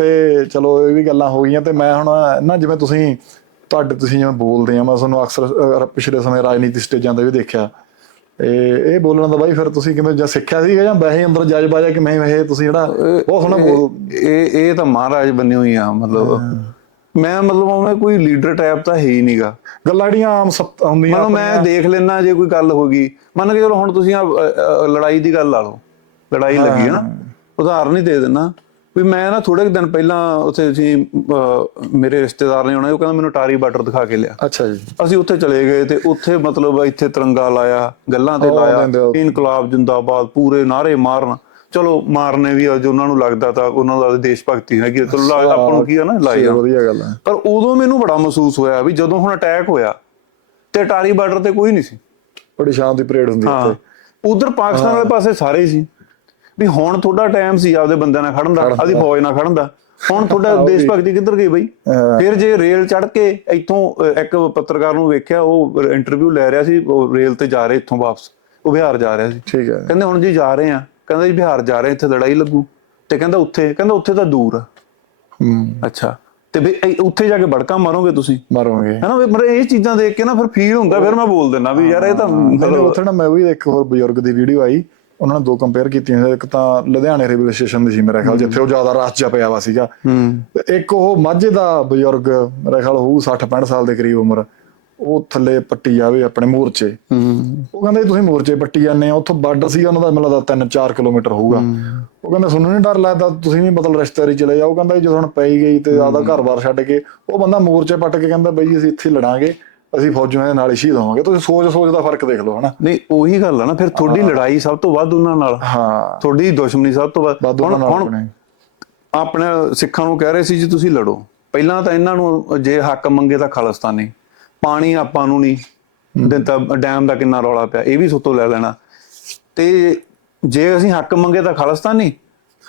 ਤੇ ਚਲੋ ਇਹ ਵੀ ਗੱਲਾਂ ਹੋ ਗਈਆਂ ਤੇ ਮੈਂ ਹੁਣ ਨਾ ਜਿਵੇਂ ਤੁਸੀਂ ਤੁਹਾਡੇ ਤੁਸੀਂ ਜਿਵੇਂ ਬੋਲਦੇ ਆ ਮੈਂ ਤੁਹਾਨੂੰ ਅਕਸਰ ਪਿਛਲੇ ਸਮੇਂ ਰਾਜਨੀਤੀ ਸਟੇਜਾਂ ਤੇ ਵੀ ਦੇਖਿਆ। ਇਹ ਇਹ ਬੋਲਣ ਦਾ ਬਾਈ ਫਿਰ ਤੁਸੀਂ ਕਿਵੇਂ ਜਾਂ ਸਿੱਖਿਆ ਸੀਗਾ ਜਾਂ ਵੈਸੇ ਅੰਦਰ ਜਜ਼ਬਾ ਜਾਂ ਕਿਵੇਂ ਇਹ ਤੁਸੀਂ ਜਿਹੜਾ ਬਹੁਤ ਸੋਹਣਾ ਬੋਲ ਇਹ ਇਹ ਤਾਂ ਮਹਾਰਾਜ ਬਣੇ ਹੋਈ ਆ ਮਤਲਬ। ਮੈਂ ਮਤਲਬ ਮੈਂ ਕੋਈ ਲੀਡਰ ਟਾਈਪ ਤਾਂ ਹੈ ਹੀ ਨਹੀਂਗਾ ਗੱਲਾਂ ਜਿਹੜੀਆਂ ਆਮ ਹੁੰਦੀਆਂ ਮਤਲਬ ਮੈਂ ਦੇਖ ਲੈਣਾ ਜੇ ਕੋਈ ਗੱਲ ਹੋ ਗਈ ਮੰਨ ਕੇ ਚਲੋ ਹੁਣ ਤੁਸੀਂ ਆ ਲੜਾਈ ਦੀ ਗੱਲ ਲਾ ਲਓ। ਲੜਾਈ ਲੱਗੀ ਹੈ ਨਾ ਉਦਾਹਰਨ ਹੀ ਦੇ ਦੇਣਾ ਵੀ ਮੈਂ ਨਾ ਥੋੜੇ ਦਿਨ ਪਹਿਲਾਂ ਉੱਥੇ ਅਸੀਂ ਮੇਰੇ ਰਿਸ਼ਤੇਦਾਰ ਨੇ ਆਉਣਾ ਉਹ ਕਹਿੰਦਾ ਮੈਨੂੰ ਟਾਰੀ ਬਾਰਡਰ ਦਿਖਾ ਕੇ ਲਿਆ। ਅੱਛਾ ਜੀ। ਅਸੀਂ ਉੱਥੇ ਚਲੇ ਗਏ ਤੇ ਉੱਥੇ ਮਤਲਬ ਇੱਥੇ ਤਿਰੰਗਾ ਲਾਇਆ ਗੱਲਾਂ ਤੇ ਲਾਇਆ। ਇਨਕਲਾਬ ਜਿੰਦਾਬਾਦ ਪੂਰੇ ਨਾਰੇ ਮਾਰਨ। ਚਲੋ ਮਾਰਨੇ ਵੀ ਅੱਜ ਉਹਨਾਂ ਨੂੰ ਲੱਗਦਾ ਤਾਂ ਉਹਨਾਂ ਦਾ ਦੇਸ਼ ਭਗਤੀ ਹੈਗੀ ਹੈ, ਚਲੋ ਆਪਾਂ ਨੂੰ ਕੀ ਆ ਨਾ ਜਾਣ। ਵਧੀਆ ਗੱਲ ਹੈ ਪਰ ਉਦੋਂ ਮੈਨੂੰ ਬੜਾ ਮਹਿਸੂਸ ਹੋਇਆ ਵੀ ਜਦੋਂ ਹੁਣ ਅਟੈਕ ਹੋਇਆ ਤੇ ਟਾਰੀ ਬਾਰਡਰ ਤੇ ਕੋਈ ਨਹੀਂ ਸੀ। ਬੜੀ ਦੀ ਪਰੇਡ ਹੁੰਦੀ ਹਾਂ। ਉੱਥੇ। ਉਧਰ ਪਾਕਿਸਤਾਨ ਵਾਲੇ ਪਾਸੇ ਸਾਰੇ ਸੀ। ਵੀ ਹੁਣ ਤੁਹਾਡਾ ਟਾਈਮ ਸੀ ਆਪਦੇ ਬੰਦਿਆਂ ਨਾਲ ਖੜਨ ਦਾ ਆਦੀ ਫੌਜ ਨਾਲ ਖੜਨ ਦਾ। ਹੁਣ ਤੁਹਾਡਾ ਦੇਸ਼ ਭਗਤੀ ਕਿੱਧਰ ਗਈ ਬਈ। ਫਿਰ ਜੇ ਰੇਲ ਚੜ ਕੇ ਇੱਥੋਂ ਇੱਕ ਪੱਤਰਕਾਰ ਨੂੰ ਵੇਖਿਆ ਉਹ ਇੰਟਰਵਿਊ ਲੈ ਰਿਹਾ ਸੀ ਉਹ ਰੇਲ ਤੇ ਜਾ ਰਹੇ ਇੱਥੋਂ ਵਾਪਸ। ਉਹ ਬਿਹਾਰ ਜਾ ਰਿਹਾ ਸੀ। ਠੀਕ ਹੈ। ਕਹਿੰਦੇ ਹੁਣ ਜੀ ਜਾ ਰਹੇ ਆ ਕਹਿੰਦਾ ਜੀ ਬਿਹਾਰ ਜਾ ਰਹੇ ਇੱਥੇ ਲੜਾਈ ਲੱਗੂ। ਤੇ ਕਹਿੰਦਾ ਉੱਥੇ ਕਹਿੰਦਾ ਉੱਥੇ ਤਾਂ ਦੂਰ ਆ। ਹੂੰ। ਅੱਛਾ। ਤੇ ਵੀ ਉੱਥੇ ਜਾ ਕੇ ਬੜਕਾ ਮਾਰੋਗੇ ਤੁਸੀਂ? ਮਾਰੋਗੇ। ਹੈਨਾ ਵੀ ਮਰੇ ਇਹ ਚੀਜ਼ਾਂ ਦੇਖ ਕੇ ਨਾ ਫਿਰ ਫੀਲ ਹੁੰਦਾ ਫਿਰ ਮੈਂ ਬੋਲ ਦਿੰਦਾ ਵੀ ਯਾਰ ਇਹ ਤਾਂ ਮੈਨੂੰ ਉੱਥੇ ਨਾ ਮੈਂ ਵੀ ਇੱਕ ਹੋਰ ਬਜ਼ੁਰਗ ਦੀ ਵੀਡੀਓ ਆਈ। ਉਹਨਾਂ ਨੇ ਦੋ ਕੰਪੇਅਰ ਕੀਤੀਆਂ ਸੀ। ਇੱਕ ਤਾਂ ਲੁਧਿਆਣੇ ਰੇਲਵੇ ਸਟੇਸ਼ਨ ਦੀ ਸੀ ਮੇਰੇ ਖਿਆਲ ਜਿੱਥੇ ਉਹ ਜ਼ਿਆਦਾ ਰਸ਼ ਜਿਹਾ ਪਿਆ ਵਾ ਸੀਗਾ। ਇੱਕ ਉਹ ਮਾਝੇ ਦਾ ਬਜ਼ੁਰਗ ਮੇਰੇ ਖਿਆਲ ਹੋਊ 60 65 ਸਾਲ ਦੇ ਕਰੀਬ ਉਮਰ ਉਹ ਥੱਲੇ ਪੱਟੀ ਜਾਵੇ ਆਪਣੇ ਮੋਰਚੇ। ਉਹ ਕਹਿੰਦੇ ਤੁਸੀਂ ਮੋਰਚੇ ਪੱਟੀ ਜਾਂਦੇ ਆ ਉੱਥੋਂ ਬਾਰਡਰ ਸੀਗਾ ਉਹਨਾਂ ਦਾ ਮੈਨੂੰ ਲੱਗਦਾ 3-4 ਕਿਲੋਮੀਟਰ ਹੋਊਗਾ। ਉਹ ਕਹਿੰਦਾ ਤੁਹਾਨੂੰ ਨਹੀਂ ਡਰ ਲੱਗਦਾ ਤੁਸੀਂ ਵੀ ਮਤਲਬ ਰਿਸ਼ਤੇਦਾਰੀ ਚਲੇ ਜਾਓ ਕਹਿੰਦਾ ਜਦੋਂ ਹੁਣ ਪਈ ਗਈ ਤੇ ਆਦਾ ਘਰ-ਬਾਰ ਛੱਡ ਕੇ ਉਹ ਬੰਦਾ ਮੋਰਚੇ ਪੱਟ ਕੇ ਕਹਿੰਦਾ ਬਈ ਅਸੀਂ ਇੱਥੇ ਲੜਾਂਗੇ। ਅਸੀਂ ਫੌਜਾਂ ਦੇ ਨਾਲ ਹੀ ਸ਼ਹੀਦ ਹੋਵਾਂਗੇ। ਤੁਸੀਂ ਸੋਚ ਸੋਚ ਦਾ ਫ਼ਰਕ ਦੇਖ ਲਓ ਹਨਾ? ਨਹੀਂ ਉਹੀ ਗੱਲ ਆ ਨਾ ਫਿਰ ਤੁਹਾਡੀ ਲੜਾਈ ਸਭ ਤੋਂ ਵੱਧ ਉਹਨਾਂ ਨਾਲ। ਹਾਂ। ਤੁਹਾਡੀ ਦੁਸ਼ਮਣੀ ਸਭ ਤੋਂ ਵੱਧ। ਹੁਣ ਹੁਣ ਆਪਣੇ। ਸਿੱਖਾਂ ਨੂੰ ਕਹਿ ਰਹੇ ਸੀ ਜੀ ਤੁਸੀਂ ਲੜੋ। ਪਹਿਲਾਂ ਤਾਂ ਇਹਨਾਂ ਨੂੰ ਜੇ ਹੱਕ ਮੰਗੇ ਤਾਂ ਖਾਲਿਸਤਾਨੀ। ਪਾਣੀ ਆਪਾਂ ਨੂੰ ਨਹੀਂ ਦਿੱਤਾ ਡੈਮ ਦਾ ਕਿੰਨਾ ਰੌਲਾ ਪਿਆ ਇਹ ਵੀ ਸੁੱਤੋਂ ਲੈ ਲੈਣਾ। ਤੇ ਜੇ ਅਸੀਂ ਹੱਕ ਮੰਗੇ ਤਾਂ ਖਾਲਿਸਤਾਨੀ।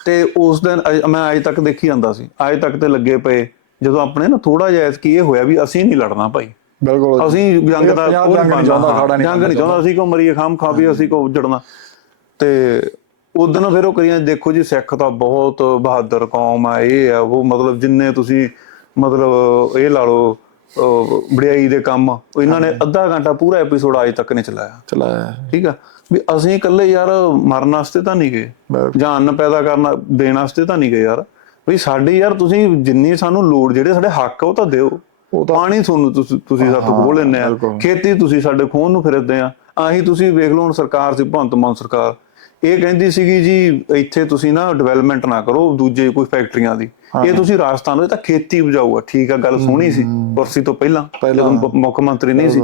ਤੇ ਉਸ ਦਿਨ ਮੈਂ ਅਜੇ ਤੱਕ ਦੇਖੀ ਜਾਂਦਾ ਸੀ। ਅਜੇ ਤੱਕ ਤੇ ਲੱਗੇ ਪਏ। ਜਦੋਂ ਆਪਣੇ ਨਾ ਥੋੜਾ ਜਿਹਾ ਕੀ ਇਹ ਹੋਇਆ ਵੀ ਅਸੀਂ ਨਹੀਂ ਲੜਨਾ ਭਾਈ। ਬਿਲਕੁਲ ਅਸੀਂ ਜੰਗ ਦਾ ਕੋਈ ਜੰਗ ਨਹੀਂ ਚਾਹੁੰਦਾ, ਖਾੜਾ ਨਹੀਂ ਜੰਗ ਨਹੀਂ ਚਾਹੁੰਦਾ। ਅਸੀਂ ਕੋ ਮਰੀਏ ਖਾਮ ਖਾ ਵੀ ਅਸੀਂ ਕੋ ਜੜਨਾ ਤੇ ਉਦੋਂ ਫਿਰ ਉਹ ਕਰੀਆਂ ਦੇਖੋ ਜੀ ਸਿੱਖ ਤਾਂ ਬਹੁਤ ਬਹਾਦਰ ਕੌਮ ਆ ਇਹ ਆ ਉਹ ਮਤਲਬ ਜਿੰਨੇ ਤੁਸੀਂ ਮਤਲਬ ਇਹ ਲਾ ਲਓ ਵਡਿਆਈ ਦੇ ਕੰਮ ਉਹ ਇਹਨਾਂ ਨੇ ਅੱਧਾ ਘੰਟਾ ਪੂਰਾ ਐਪੀਸੋਡ ਅੱਜ ਤੱਕ ਨਹੀਂ ਚਲਾਇਆ। ਚਲਾਇਆ। ਠੀਕ ਆ? ਵੀ ਅਸੀਂ ਇਕੱਲੇ ਯਾਰ ਮਰਨ ਵਾਸਤੇ ਤਾਂ ਨਹੀਂ ਗਏ। ਜਾਨ ਪੈਦਾ ਕਰਨਾ ਦੇਣ ਵਾਸਤੇ ਤਾਂ ਨਹੀਂ ਗਏ ਯਾਰ। ਵੀ ਸਾਡੀ ਯਾਰ ਤੁਸੀਂ ਜਿੰਨੀ ਸਾਨੂੰ ਲੋੜ ਜਿਹੜੇ ਸਾਡੇ ਹੱਕ ਉਹ ਤਾਂ ਦਿਓ। ਉਹ ਪਾਣੀ ਤੁਹਾਨੂੰ ਤੁਸੀਂ ਤੋਂ ਖੋਹ ਲੈਂਦੇ ਆ। ਖੇਤੀ ਤੁਸੀਂ ਸਾਡੇ ਖੋਹਣ ਨੂੰ ਫਿਰਦੇ ਆ। ਆਹੀ ਤੁਸੀਂ ਵੇਖ ਲਓ ਹੁਣ ਸਰਕਾਰ ਸੀ ਭਗਵੰਤ ਮਾਨ ਸਰਕਾਰ। ਇਹ ਕਹਿੰਦੀ ਸੀਗੀ ਜੀ ਇੱਥੇ ਤੁਸੀਂ ਨਾ ਡਿਵੈਲਪਮੈਂਟ ਨਾ ਕਰੋ ਦੂਜੇ ਕੋਈ ਫੈਕਟਰੀਆਂ ਦੀ। ਇਹ ਤੁਸੀਂ ਰਾਜਸਥਾਨ ਵਿੱਚ ਤਾਂ ਖੇਤੀ ਉਪਜਾਊ ਆ। ਠੀਕ ਆ ਗੱਲ ਸੋਹਣੀ ਸੀ ਕੁਰਸੀ ਤੋਂ ਪਹਿਲਾਂ ਜਦੋਂ ਮੁੱਖ ਮੰਤਰੀ ਨਹੀਂ ਸੀ।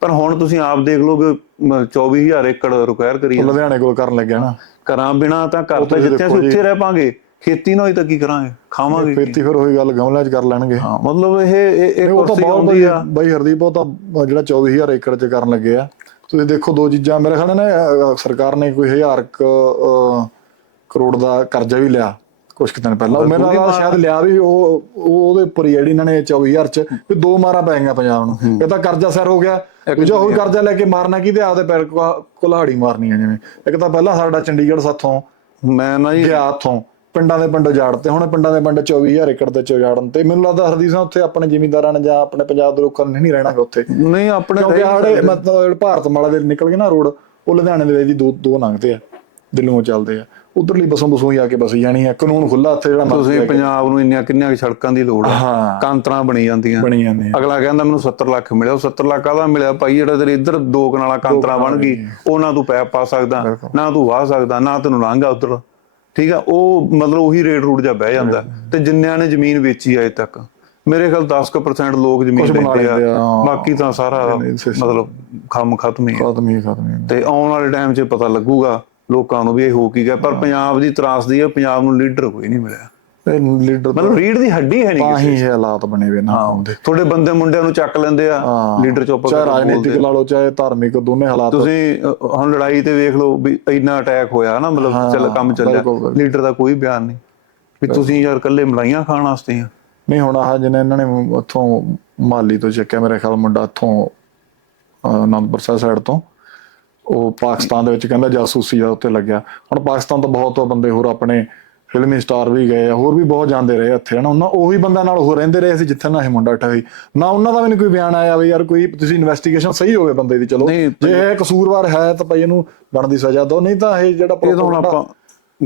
ਪਰ ਹੁਣ ਤੁਸੀਂ ਆਪ ਦੇਖ ਲਓ ਮ- 24000 ਏਕੜ ਰਿਕੁਆਇਰ ਕਰੀ। ਲੁਧਿਆਣੇ ਕੋਲ ਕਰਨ ਲੱਗਿਆ ਨਾ। ਘਰਾਂ ਬਿਨਾ ਤਾਂ ਘਰ ਤਾਂ ਜਿੱਥੇ ਅਸੀਂ ਉੱਥੇ ਰਹਿ ਪਾਂਗੇ। ਖੇਤੀ ਨਾਲ ਹੀ ਤਾਂ ਕੀ ਕਰਾਂਗੇ? ਖਾਵਾਂਗੇ ਕੀ? ਫੇਤੀ ਫਿਰ ਉਹੀ ਗੱਲ ਗਮਲਿਆਂ 'ਚ ਕਰ ਲੈਣਗੇ। ਹਾਂ ਮਤਲਬ ਇਹ ਇਹ ਇਹ ਉਹ ਤਾਂ ਕੁਰਸੀ ਬਹੁਤ ਆਉਂਦੀ ਆ ਬਈ ਹਰਦੀਪ ਉਹ ਤਾਂ ਜਿਹੜਾ 24000 ਏਕੜ 'ਚ ਕਰਨ ਲੱਗੇ ਆ। ਤੁਸੀਂ ਦੇਖੋ ਦੋ ਚੀਜ਼ਾਂ ਮੇਰੇ ਖਿਆਲ ਨਾਲ ਅਹ, ਸਰਕਾਰ ਨੇ ਕੋਈ 1000 ਕਰੋੜ ਦਾ ਕਰਜ਼ਾ ਵੀ ਲਿਆ ਕੁਝ ਕੁ ਦਿਨ ਪਹਿਲਾਂ। ਮੇਰੇ ਨਾਲ ਸ਼ਾਇਦ ਲਿਆ ਵੀ ਉਹ ਉਹ ਉਹਦੇ ਉੱਪਰ ਹੀ ਜਿਹੜੀ ਇਹਨਾਂ ਨੇ 24000 'ਚ ਵੀ ਦੋ ਮਾਰਾਂ ਪੈ ਗਈਆਂ ਪੰਜਾਬ ਨੂੰ। ਇਹ ਤਾਂ ਕਰਜ਼ਾ ਸਿਰ ਹੋ ਗਿਆ। ਦੂਜਾ ਹੋਰ ਕਰਜ਼ਾ ਲੈ ਕੇ ਮਾਰਨਾ ਕੀ ਤੇ ਆਪਦੇ ਪੈਰ ਕੁ- ਕੁਲਹਾੜੀ ਮਾਰਨੀ ਆ ਜਿਵੇਂ। ਇੱਕ ਤਾਂ ਪਹਿਲਾਂ ਸਾਡਾ ਚੰਡੀਗੜ੍ਹ ਸਾਥੋਂ ਮੈਂ ਨਾ ਜੀ ਗਿਆ ਉੱਥੋਂ। ਪਿੰਡਾਂ ਦੇ ਪਿੰਡ ਉਜਾੜਤੇ ਹੁਣ ਪਿੰਡਾਂ ਦੇ ਪਿੰਡ 24000 ਏਕੜ ਦੇ ਚ ਉਜਾੜਨ ਤੇ। ਮੈਨੂੰ ਲੱਗਦਾ ਹਰਦੀਪ ਸਿੰਘ ਉੱਥੇ ਆਪਣੇ ਜ਼ਿਮੀਂਦਾਰਾਂ ਨੇ ਜਾਂ ਆਪਣੇ ਪੰਜਾਬ ਦੇ ਲੋਕਾਂ ਨੇ ਨਹੀਂ ਰਹਿਣਾ ਉੱਥੇ। ਨਹੀਂ ਆਪਣੇ ਕਿਉਂਕਿ ਸਾਡੇ ਮਤਲਬ ਭਾਰਤ ਮਾਲਾ ਦੇ ਨਿਕਲ ਗਏ ਨਾ ਰੋਡ ਉਹ ਲੁਧਿਆਣੇ ਦੇ ਵਿੱਚ ਦੋ ਦੋ ਲੰਘਦੇ ਆ ਦਿੱਲੀੋਂ ਚੱਲਦੇ ਆ। ਉਧਰਲੀ ਬਸੋਂ ਬਸੋਂ ਹੀ ਆ ਕੇ ਬਸੀ ਜਾਣੀ ਆ ਕਾਨੂੰਨ ਖੁੱਲਾ ਇੱਥੇ ਜਿਹੜਾ ਤੁਸੀਂ ਪੰਜਾਬ ਨੂੰ ਇੰਨੀਆਂ ਕਿੰਨੀਆਂ ਸੜਕਾਂ ਦੀ ਲੋੜ ਆ ਕਾਂਤਰਾਂ ਬਣੀ ਜਾਂਦੀਆਂ। ਬਣੀ ਜਾਂਦੇ ਆ ਅਗਲਾ ਕਹਿੰਦਾ ਮੈਨੂੰ 70 ਲੱਖ ਮਿਲਿਆ ਉਹ 70 ਲੱਖ ਕਾਹਦਾ ਮਿਲਿਆ? ਭਾਈ ਜਿਹੜਾ ਤੇਰੇ ਇੱਧਰ ਦੋ ਕਨਾਲਾ ਕਾਂਤਰਾਂ ਬਣ ਗਈ ਉਹ ਨਾ ਤੂੰ ਪੈਪ ਪਾ ਸਕਦਾ ਨਾ ਤੂੰ ਵਾਹ ਸਕਦਾ ਨਾ ਤੈਨੂੰ ਲੰਘਾ ਉਧਰ। ਠੀਕ ਆ ਉਹ ਮਤਲਬ ਉਹੀ ਰੇਟ ਰੂਟ ਜਾ ਬਹਿ ਜਾਂਦਾ। ਤੇ ਜਿੰਨਿਆਂ ਨੇ ਜ਼ਮੀਨ ਵੇਚੀ ਅਜੇ ਤੱਕ ਮੇਰੇ ਖਿਆਲ 10% ਲੋਕ ਜ਼ਮੀਨ ਲੈਂਦੇ ਆ। ਬਾਕੀ ਤਾਂ ਸਾਰਾ। ਮਤਲਬ ਕੰਮ ਖਤਮ ਹੀ ਖਤਮ ਹੀ ਖਤਮ ਹੀ ਤੇ ਆਉਣ ਵਾਲੇ ਟਾਈਮ 'ਚ ਪਤਾ ਲੱਗੂਗਾ ਲੋਕਾਂ ਨੂੰ ਵੀ ਇਹ ਹੋ ਕੀ ਗਿਆ। ਪਰ ਪੰਜਾਬ ਦੀ ਤਰਾਸਦੀ ਹੈ ਪੰਜਾਬ ਨੂੰ ਲੀਡਰ ਕੋਈ ਨਹੀਂ ਮਿਲਿਆ। ਲੀਡਰ ਮਤਲਬ ਰੀੜ ਦੀ ਹੱਡੀ ਹੈ ਨਹੀਂ ਤਾਂ ਹੀ ਇਹ ਹਾਲਾਤ ਬਣੇ ਵੇ ਨਾ ਹੁੰਦੇ ਤੁਹਾਡੇ ਬੰਦੇ ਮੁੰਡਿਆਂ ਨੂੰ ਚੱਕ ਲੈਂਦੇ ਆ ਲੀਡਰ ਚੁੱਪ ਚਾਹੇ ਕਰਕੇ ਰਾਜਨੀਤਿਕ। ਲਾ ਲਓ ਚਾਹੇ ਧਾਰਮਿਕ ਦੋਨੇ ਹਾਲਾਤ। ਤੁਸੀਂ ਹੁਣ ਲੜਾਈ ਤੇ ਵੇਖ ਲਓ ਵੀ ਇੰਨਾ ਅਟੈਕ ਹੋਇਆ ਨਾ ਮਤਲਬ ਚੱਲ ਕੰਮ ਚੱਲਿਆ। ਲੀਡਰ ਦਾ ਕੋਈ ਬਿਆਨ ਨਹੀਂ। ਵੀ ਤੁਸੀਂ ਯਾਰ ਇਕੱਲੇ ਮਲਾਈਆਂ ਖਾਣ ਵਾਸਤੇ ਆ। ਨਹੀਂ ਹੁਣ ਆਹ ਜਿਹਨੇ ਇਹਨਾਂ ਨੇ ਉੱਥੋਂ ਮਾਲੀ ਤੋਂ ਚੱਕਿਆ ਮੇਰੇ ਖਿਆਲ ਮੁੰਡਾ ਉੱਥੋਂ ਅਨੰਦਪੁਰ ਸਾਹਿਬ ਸਾਈਡ ਤੋਂ। ਉਹ ਪਾਕਿਸਤਾਨ ਦੇ ਵਿੱਚ ਕਹਿੰਦਾ ਜਾਸੂਸੀ ਦਾ ਉੱਤੇ ਲੱਗਿਆ। ਹੁਣ ਪਾਕਿਸਤਾਨ ਤੋਂ ਬਹੁਤ ਬੰਦੇ ਹੋਰ ਆਪਣੇ ਫਿਲਮੀ ਸਟਾਰ ਵੀ ਗਏ ਆ ਹੋਰ ਵੀ ਬਹੁਤ ਜਾਂਦੇ ਰਹੇ ਇੱਥੇ ਹਨਾ? ਉਹਨਾਂ ਉਹੀ ਬੰਦਾ ਨਾਲ ਉਹ ਰਹਿੰਦੇ ਰਹੇ ਸੀ ਜਿੱਥੇ ਨਾ ਇਹ ਮੁੰਡਾ ਉੱਠਿਆ ਸੀ। ਨਾ ਉਹਨਾਂ ਦਾ ਵੀ ਨਹੀਂ ਕੋਈ ਬਿਆਨ ਆਇਆ ਵੀ ਯਾਰ ਕੋਈ ਤੁਸੀਂ ਇਨਵੈਸਟੀਗੇਸ਼ਨ ਸਹੀ ਹੋਵੇ ਬੰਦੇ ਦੀ ਚਲੋ। ਜੇ ਇਹ ਕਸੂਰਵਾਰ ਹੈ ਤਾਂ ਭਾਈ ਇਹਨੂੰ ਬਣਦੀ ਸਜ਼ਾ ਦਿਓ ਨਹੀਂ ਤਾਂ ਇਹ ਜਿਹੜਾ ਇਹ ਤਾਂ ਹੁਣ ਆਪਾਂ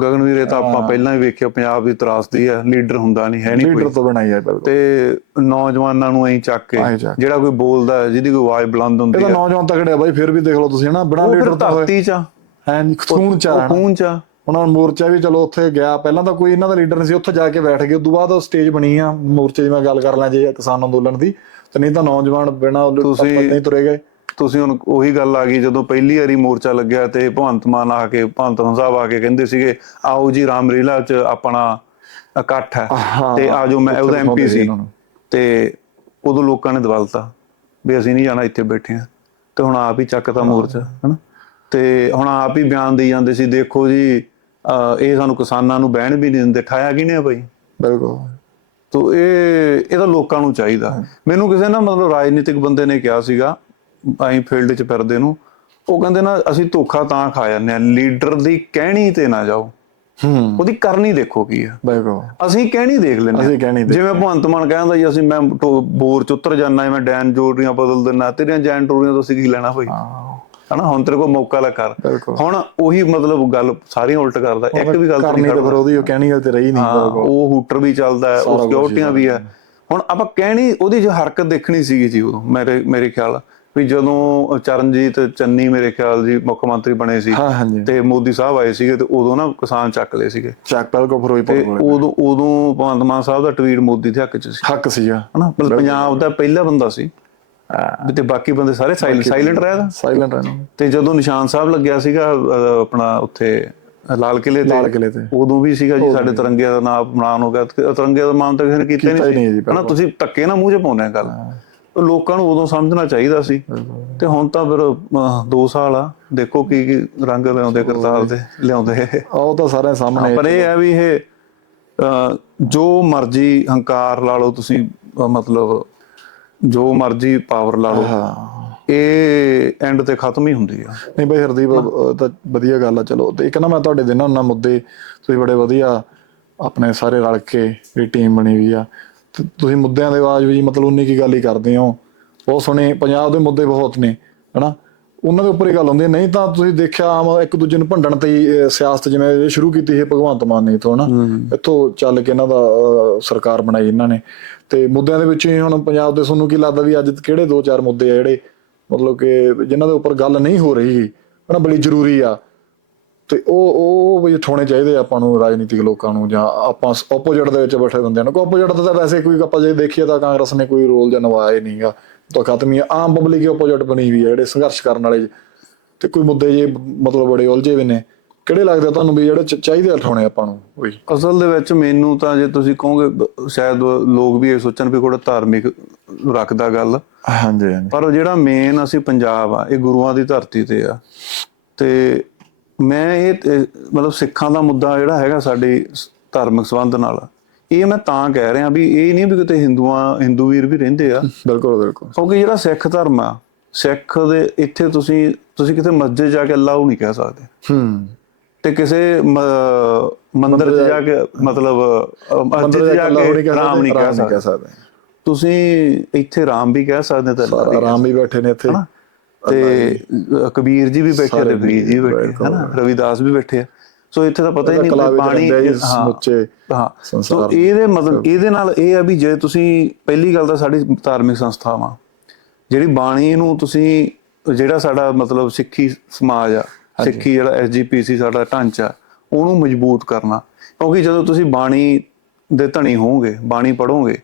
ਗਗਨਵੀਰੇ ਤਾਂ ਆਪਾਂ ਪਹਿਲਾਂ ਹੀ ਵੇਖਿਆ ਪੰਜਾਬ ਦੀ ਤਰਾਸਦੀ ਹੈ ਲੀਡਰ ਹੁੰਦਾ ਨਹੀਂ ਹੈ ਨਹੀਂ ਲੀਡਰ ਕੋਈ। ਤੋਂ ਬਣਾਈ ਹੈ ਬਿਲਕੁਲ। ਤੇ ਨੌਜਵਾਨਾਂ ਨੂੰ ਐਂ ਚੱਕ ਕੇ। ਜਿਹੜਾ ਕੋਈ ਬੋਲਦਾ ਹੈ, ਜਿਹਦੀ ਕੋਈ ਆਵਾਜ਼ ਬੁਲੰਦ ਹੁੰਦੀ ਇਹ ਤਾਂ ਹੈ। ਨੌਜਵਾਨ ਤਕੜੇ ਆ ਬਾਈ ਫਿਰ ਵੀ ਦੇਖ ਲਓ ਤੁਸੀਂ ਹਨਾ? ਫਿਰ ਲੀਡਰ ਤਾਂ ਹੋਏ। ਧਰਤੀ ਚ ਹੈ ਨਹੀਂ ਖੂਨ ਚ। ਖੂਨ ਚ। ਉਹਨਾਂ ਨੂੰ ਮੋਰਚਾ ਵੀ ਚਲੋ ਉੱਥੇ ਗਿਆ। ਪਹਿਲਾਂ ਤਾਂ ਕੋਈ ਇਹਨਾਂ ਦਾ ਲੀਡਰ ਨਹੀਂ ਸੀ ਉੱਥੇ ਜਾ ਕੇ ਬੈਠ ਗਏ। ਉਦੋਂ ਬਾਅਦ ਉਹ ਸਟੇਜ ਬਣੀ ਆ ਮੋਰਚੇ ਦੀ ਮੈਂ ਗੱਲ ਕਰ ਲਾਂ ਜੇ ਕਿਸਾਨ ਅੰਦੋਲਨ ਦੀ। ਤੇ ਨਹੀਂ ਤਾਂ ਨੌਜਵਾਨ ਬਿਨਾਂ ਤੁਸੀਂ- ਨਹੀਂ ਤੁਰੇ ਗਏ। ਤੁਸੀਂ ਹੁਣ ਉਹੀ ਗੱਲ ਆ ਗਈ ਜਦੋਂ ਪਹਿਲੀ ਵਾਰੀ ਮੋਰਚਾ ਲੱਗਿਆ ਤੇ ਭਗਵੰਤ ਮਾਨ ਆ ਕੇ ਭਗਵੰਤ ਮਾਨ ਸਾਹਿਬ ਆ ਕੇ ਕਹਿੰਦੇ ਸੀਗੇ ਆਓ ਜੀ ਰਾਮਲੀਲਾ ਚ ਆਪਣਾ ਇਕੱਠ ਹੈ। ਤੇ ਆ ਜੋ ਮੈਂ ਉਹਦਾ ਐਮਪੀ ਸੀ। ਤੇ ਉਦੋਂ ਲੋਕਾਂ ਨੇ ਦਵਲਤਾ ਵੀ ਅਸੀਂ ਨਹੀਂ ਜਾਣਾ ਇੱਥੇ ਬੈਠੇ ਆ ਤੇ ਹੁਣ ਆਪ ਹੀ ਚੱਕਤਾ ਮੋਰਚਾ ਹਨਾ? ਤੇ ਹੁਣ ਆਪ ਹੀ ਬਿਆਨ ਦੇਈ ਜਾਂਦੇ ਸੀ ਦੇਖੋ ਜੀ ਇਹ ਸਾਨੂੰ ਕਿਸਾਨਾਂ ਨੂੰ ਬਹਿਣ ਵੀ ਨਹੀਂ ਦਿੰਦੇ ਠਾਇਆ ਕਿਹਨੇ ਆ ਭਾਈ ਬਿਲਕੁਲ। ਤੋ ਇਹ ਇਹ ਤਾਂ ਲੋਕਾਂ ਨੂੰ ਚਾਹੀਦਾ ਮੈਨੂੰ ਕਿਸੇ ਨਾ ਮਤਲਬ ਰਾਜਨੀਤਿਕ ਬੰਦੇ ਨੇ ਕਿਹਾ ਸੀਗਾ ਆਈ ਫੀਲਡ 'ਚ ਫਿਰਦੇ ਨੂੰ ਉਹ ਕਹਿੰਦੇ ਨਾ ਅਸੀਂ ਧੋਖਾ ਤਾਂ ਖਾ ਜਾਂਦੇ ਆ ਲੀਡਰ ਦੀ ਕਹਿਣੀ ਤੇ ਨਾ ਜਾਓ। ਹੂੰ। ਉਹਦੀ ਕਰਨੀ ਦੇਖੋ ਕੀ ਆ ਬਿਲਕੁਲ। ਅਸੀਂ ਕਹਿਣੀ ਦੇਖ ਲੈਂਦੇ ਅਸੀਂ। ਕਹਿਣੀ ਜਿਵੇਂ ਭਗਵੰਤ ਮਾਨ ਕਹਿੰਦਾ ਜੀ ਅਸੀਂ ਮੈਂ ਬੋਰ ਚ ਉਤਰ ਜਾਣਾ ਮੈਂ ਡੈਨ ਜੋੜੀਆਂ ਬਦਲ ਦਿੰਨਾ ਤੇਰੀਆਂ ਜੈਨ ਟੋਰੀਆਂ ਤੋਂ ਅਸੀਂ ਕੀ ਲੈਣਾ ਭਾਈ ਹਨਾ ਹੁਣ ਤੇਰੇ ਕੋਲ ਮੌਕਾ ਲਾ ਕਰ ਹੁਣ ਉਹੀ ਮਤਲਬ ਗੱਲ ਸਾਰੀਆਂ ਉਲਟ ਕਰਦਾ ਇੱਕ ਵੀ ਗੱਲ ਨਹੀਂ ਫਿਰ ਕਰਦਾ। ਉਹਦੀ ਉਹ ਕਹਿਣੀ ਗੱਲ ਤੇ ਰਹੀ ਨਹੀਂ ਉਹ ਹੂਟਰ ਵੀ ਚੱਲਦਾ ਹੈ ਉਹ ਸਿਕਿਉਰਟੀਆਂ ਵੀ ਹੈ। ਹੁਣ ਆਪਾਂ ਕਹਿਣੀ ਉਹਦੀ ਜੋ ਹਰਕਤ ਦੇਖਣੀ ਸੀਗੀ ਜੀ ਉਦੋਂ ਮੇਰੇ ਮੇਰੇ ਖਿਆਲ ਵੀ ਜਦੋਂ ਚਰਨਜੀਤ ਚੰਨੀ ਮੇਰੇ ਖਿਆਲ ਜੀ ਮੁੱਖ ਮੰਤਰੀ ਬਣੇ ਸੀ ਤੇ ਮੋਦੀ ਸਾਹਿਬ ਆਏ ਸੀਗੇ ਤੇ ਉਦੋਂ ਨਾ ਕਿਸਾਨ ਚੱਕ ਲਏ ਸੀਗੇ। ਚੱਕ ਬਿਲਕੁਲ ਫਿਰੋਜ਼ਪੁਰ ਤੇ ਕੋਲੇ। ਉਦੋਂ ਉਦੋਂ ਭਗਵੰਤ ਮਾਨ ਸਾਹਿਬ ਦਾ ਟਵੀਟ ਮੋਦੀ ਦੇ ਹੱਕ 'ਚ ਸੀ। ਹੱਕ ਸੀਗਾ ਹਨਾ ਮਤਲਬ ਪੰਜਾਬ ਦਾ ਪਹਿਲਾ ਬੰਦਾ ਸੀ। ਤੇ ਬਾਕੀ ਬੰਦੇ ਸਾਰੇ ਸਾਇਲੈਂਟ ਰਹਿਦਾ ਸਾਇਲੈਂਟ ਰਹਿਣਾ। ਤੇ ਜਦੋਂ ਨਿਸ਼ਾਨ ਸਾਹਿਬ ਲੱਗਿਆ ਸੀਗਾ ਆਪਣਾ ਉੱਥੇ ਲਾਲ ਕਿਲੇ ਤੇ ਲਾਲ ਕਿਲੇ ਤੇ। ਉਦੋਂ ਵੀ ਸੀਗਾ ਜੀ ਸਾਡੇ ਤਿਰੰਗੇ ਦਾ ਨਾਮ ਮਾਨ ਹੋ ਗਿਆ। ਤਿਰੰਗੇ ਦਾ ਮਾਨ ਤਾਂ ਕਿਸੇ ਨੇ ਕੀਤਾ ਨਹੀਂ ਸੀ। ਹਨਾ ਤੁਸੀਂ ਧੱਕੇ ਨਾਲ ਮੂੰਹ 'ਚ ਪਾਉਂਦੇ ਆ ਗੱਲ। ਲੋਕਾਂ ਨੂੰ ਉਦੋਂ ਸਮਝਣਾ ਚਾਹੀਦਾ ਸੀ। ਤੇ ਹੁਣ ਤਾਂ ਫਿਰ 2 ਸਾਲ ਆ। ਦੇਖੋ ਕੀ ਕੀ ਰੰਗ ਲਿਆਉਂਦੇ ਕਰਤਾਰ ਦੇ ਲਿਆਉਂਦੇ। ਆ ਉਹ ਤਾਂ ਸਾਰੇ ਸਾਹਮਣੇ ਪਰ ਇਹ ਹੈ ਵੀ ਇਹ ਜੋ ਮਰਜ਼ੀ ਹੰਕਾਰ ਲਾ ਲਓ ਤੁਸੀਂ ਮਤਲਬ ਜੋ ਮਰਜ਼ੀ ਪਾਵਰ ਲਾ ਲਓ। ਇਹ ਐਂਡ ਤੇ ਖਤਮ ਹੀ ਹੁੰਦੀ ਆ। ਨਹੀਂ ਬਈ ਹਰਦੀਪ ਤਾਂ ਵਧੀਆ ਗੱਲ ਆ ਚਲੋ। ਤੇ ਇੱਕ ਨਾ ਮੈਂ ਤੁਹਾਡੇ ਦੇ ਨਾ ਉਹਨਾਂ ਮੁੱਦੇ ਤੁਸੀਂ ਬੜੇ ਵਧੀਆ ਆਪਣੇ ਸਾਰੇ ਰਲ ਕੇ ਜਿਹੜੀ ਟੀਮ ਬਣੀ ਹੋਈ ਆ। ਤੁਸੀਂ ਮੁੱਦਿਆਂ ਦੇ ਆਵਾਜ਼ ਵੀ ਮਤਲਬ ਉਨੀ ਕੀ ਗੱਲ ਹੀ ਕਰਦੇ ਹੋ। ਬਹੁਤ ਸੋਹਣੇ ਪੰਜਾਬ ਦੇ ਮੁੱਦੇ ਬਹੁਤ ਨੇ ਹਨਾ? ਉਹਨਾਂ ਦੇ ਉੱਪਰ ਹੀ ਗੱਲ ਹੁੰਦੀ ਹੈ ਨਹੀਂ ਤਾਂ ਤੁਸੀਂ ਦੇਖਿਆ ਆਮ ਇੱਕ ਦੂਜੇ ਨੂੰ ਭੰਡਣ ਤੇ ਸਿਆਸਤ ਜਿਵੇਂ ਸ਼ੁਰੂ ਕੀਤੀ ਹੈ ਭਗਵੰਤ ਮਾਨ ਨੇ ਤੋਂ ਹਨਾ? ਇੱਥੋਂ ਚੱਲ ਕੇ ਇਹਨਾਂ ਦਾ ਸਰਕਾਰ ਬਣਾਈ ਇਹਨਾਂ ਨੇ। ਤੇ ਮੁੱਦਿਆਂ ਦੇ ਵਿੱਚ ਹੁਣ ਪੰਜਾਬ ਦੇ ਤੁਹਾਨੂੰ ਕੀ ਲੱਗਦਾ ਵੀ ਅੱਜ ਕਿਹੜੇ ਦੋ ਚਾਰ ਮੁੱਦੇ ਆ ਜਿਹੜੇ ਮਤਲਬ ਕਿ ਜਿਨ੍ਹਾਂ ਦੇ ਉੱਪਰ ਗੱਲ ਨਹੀਂ ਹੋ ਰਹੀ ਹਨਾ, ਬੜੀ ਜ਼ਰੂਰੀ ਆ। ਤੇ ਉਹ ਉਹ ਵੀ ਉਠਾਉਣੇ ਚਾਹੀਦੇ ਆਪਾਂ ਨੂੰ ਰਾਜਨੀਤਿਕ ਲੋਕਾਂ ਨੂੰ ਜਾਂ ਆਪਾਂ ਆਪੋਜੀਟ ਦੇ ਵਿੱਚ ਬੈਠੇ ਬੰਦਿਆਂ ਨੂੰ। ਆਪੋਜੀਟ ਦਾ ਤਾਂ ਵੈਸੇ ਕੋਈ ਆਪਾਂ ਜੇ ਦੇਖੀਏ ਤਾਂ ਕਾਂਗਰਸ ਨੇ ਕੋਈ ਰੋਲ ਜਾਂ ਨਿਭਾਇਆ ਹੀ ਨਹੀਂਗਾ ਤਾਂ ਖਤਮ ਹੀ ਆਮ ਪਬਲਿਕ ਆਪੋਜੀਟ ਬਣੀ ਹੋਈ ਹੈ ਜਿਹੜੇ ਸੰਘਰਸ਼ ਕਰਨ ਵਾਲੇ। ਤੇ ਕੋਈ ਮੁੱਦੇ ਜੇ ਮਤਲਬ ਬੜੇ ਉਲਝੇ ਵੀ ਨੇ। ਕਿਹੜੇ ਲੱਗਦੇ ਤੁਹਾਨੂੰ ਵੀ ਜਿਹੜੇ ਚ- ਚਾਹੀਦੇ ਉਠਾਉਣੇ ਆਪਾਂ ਨੂੰ? ਵੀ ਅਸਲ ਦੇ ਵਿੱਚ ਮੈਨੂੰ ਤਾਂ ਜੇ ਤੁਸੀਂ ਕਹੋਗੇ ਬ- ਸ਼ਾਇਦ ਲੋਕ ਵੀ ਇਹ ਸੋਚਣ ਵੀ ਕੋੜਾ ਧਾਰਮਿਕ ਰੱਖਦਾ ਗੱਲ। ਹਾਂਜੀ ਹਾਂਜੀ। ਪਰ ਜਿਹੜਾ ਮੇਨ ਅਸੀਂ ਪੰਜਾਬ ਆ ਇਹ ਗੁਰੂਆਂ ਦੀ ਧਰਤੀ ਤੇ ਆ। ਤੇ ਮੈਂ ਇਹ ਇਹ ਮਤਲਬ ਸਿੱਖਾਂ ਦਾ ਮੁੱਦਾ ਜਿਹੜਾ ਹੈਗਾ ਸਾਡੇ ਸ- ਧਾਰਮਿਕ ਸੰਬੰਧ ਨਾਲ ਇਹ ਮੈਂ ਤਾਂ ਕਹਿ ਰਿਹਾ ਵੀ ਇਹ ਨਹੀਂ ਵੀ ਕਿਤੇ ਹਿੰਦੂਆਂ ਹਿੰਦੂ ਵੀਰ ਵੀ ਰਹਿੰਦੇ ਆ। ਬਿਲਕੁਲ ਬਿਲਕੁਲ। ਕਿਉਂਕਿ ਜਿਹੜਾ ਸਿੱਖ ਧਰਮ ਆ ਸਿੱਖ ਦੇ ਇੱਥੇ ਤੁਸੀਂ ਤੁਸੀਂ ਕਿਤੇ ਮਸਜਿਦ ਜਾ ਕੇ ਅੱਲਾਹ ਨਹੀਂ ਕਹਿ ਸਕਦੇ। ਹੂੰ। ਤੇ ਕਿਸੇ ਮੰਦਿਰ 'ਚ ਜਾ ਕੇ ਮਤਲਬ ਮਸਜਿਦ 'ਚ ਜਾ ਕੇ ਰਾਮ ਨਹੀਂ ਕਹਿ ਸਕਦੇ। ਤੁਸੀਂ ਇੱਥੇ ਰਾਮ ਵੀ ਕਹਿ ਸਕਦੇ ਤੇ ਅੱਲਾਹ ਵੀ ਬੈਠੇ ਨੇ ਇੱਥੇ। ਤੇ ਕਬੀਰ ਜੀ ਵੀ ਬੈਠੇ ਤੇ ਫਰੀਦ ਜੀ ਬੈਠੇ ਹਨਾ? ਰਵਿਦਾਸ ਵੀ ਬੈਠੇ ਆ। ਸੋ ਇੱਥੇ ਤਾਂ ਪਤਾ ਹੀ ਨਹੀਂ ਪਾਣੀ ਹਾਂ ਸੋ ਇਹਦੇ ਮਤਲਬ ਇਹਦੇ ਨਾਲ ਇਹ ਆ ਵੀ ਜੇ ਤੁਸੀਂ ਪਹਿਲੀ ਗੱਲ ਤਾਂ ਸਾਡੀ ਧਾਰਮਿਕ ਸੰਸਥਾਵਾਂ। ਜਿਹੜੀ ਬਾਣੀ ਨੂੰ ਤੁਸੀਂ ਜਿਹੜਾ ਸਾਡਾ ਮਤਲਬ ਸਿੱਖੀ ਸਮਾਜ ਆ ਸਿੱਖੀ ਜਿਹੜਾ ਐਸਜੀਪੀਸੀ ਸਾਡਾ ਢਾਂਚਾ ਉਹਨੂੰ ਮਜ਼ਬੂਤ ਕਰਨਾ। ਕਿਉਂਕਿ ਜਦੋਂ ਤੁਸੀਂ ਬਾਣੀ ਦੇ ਧਣੀ ਹੋਵੋਗੇ ਬਾਣੀ ਪੜੋਗੇ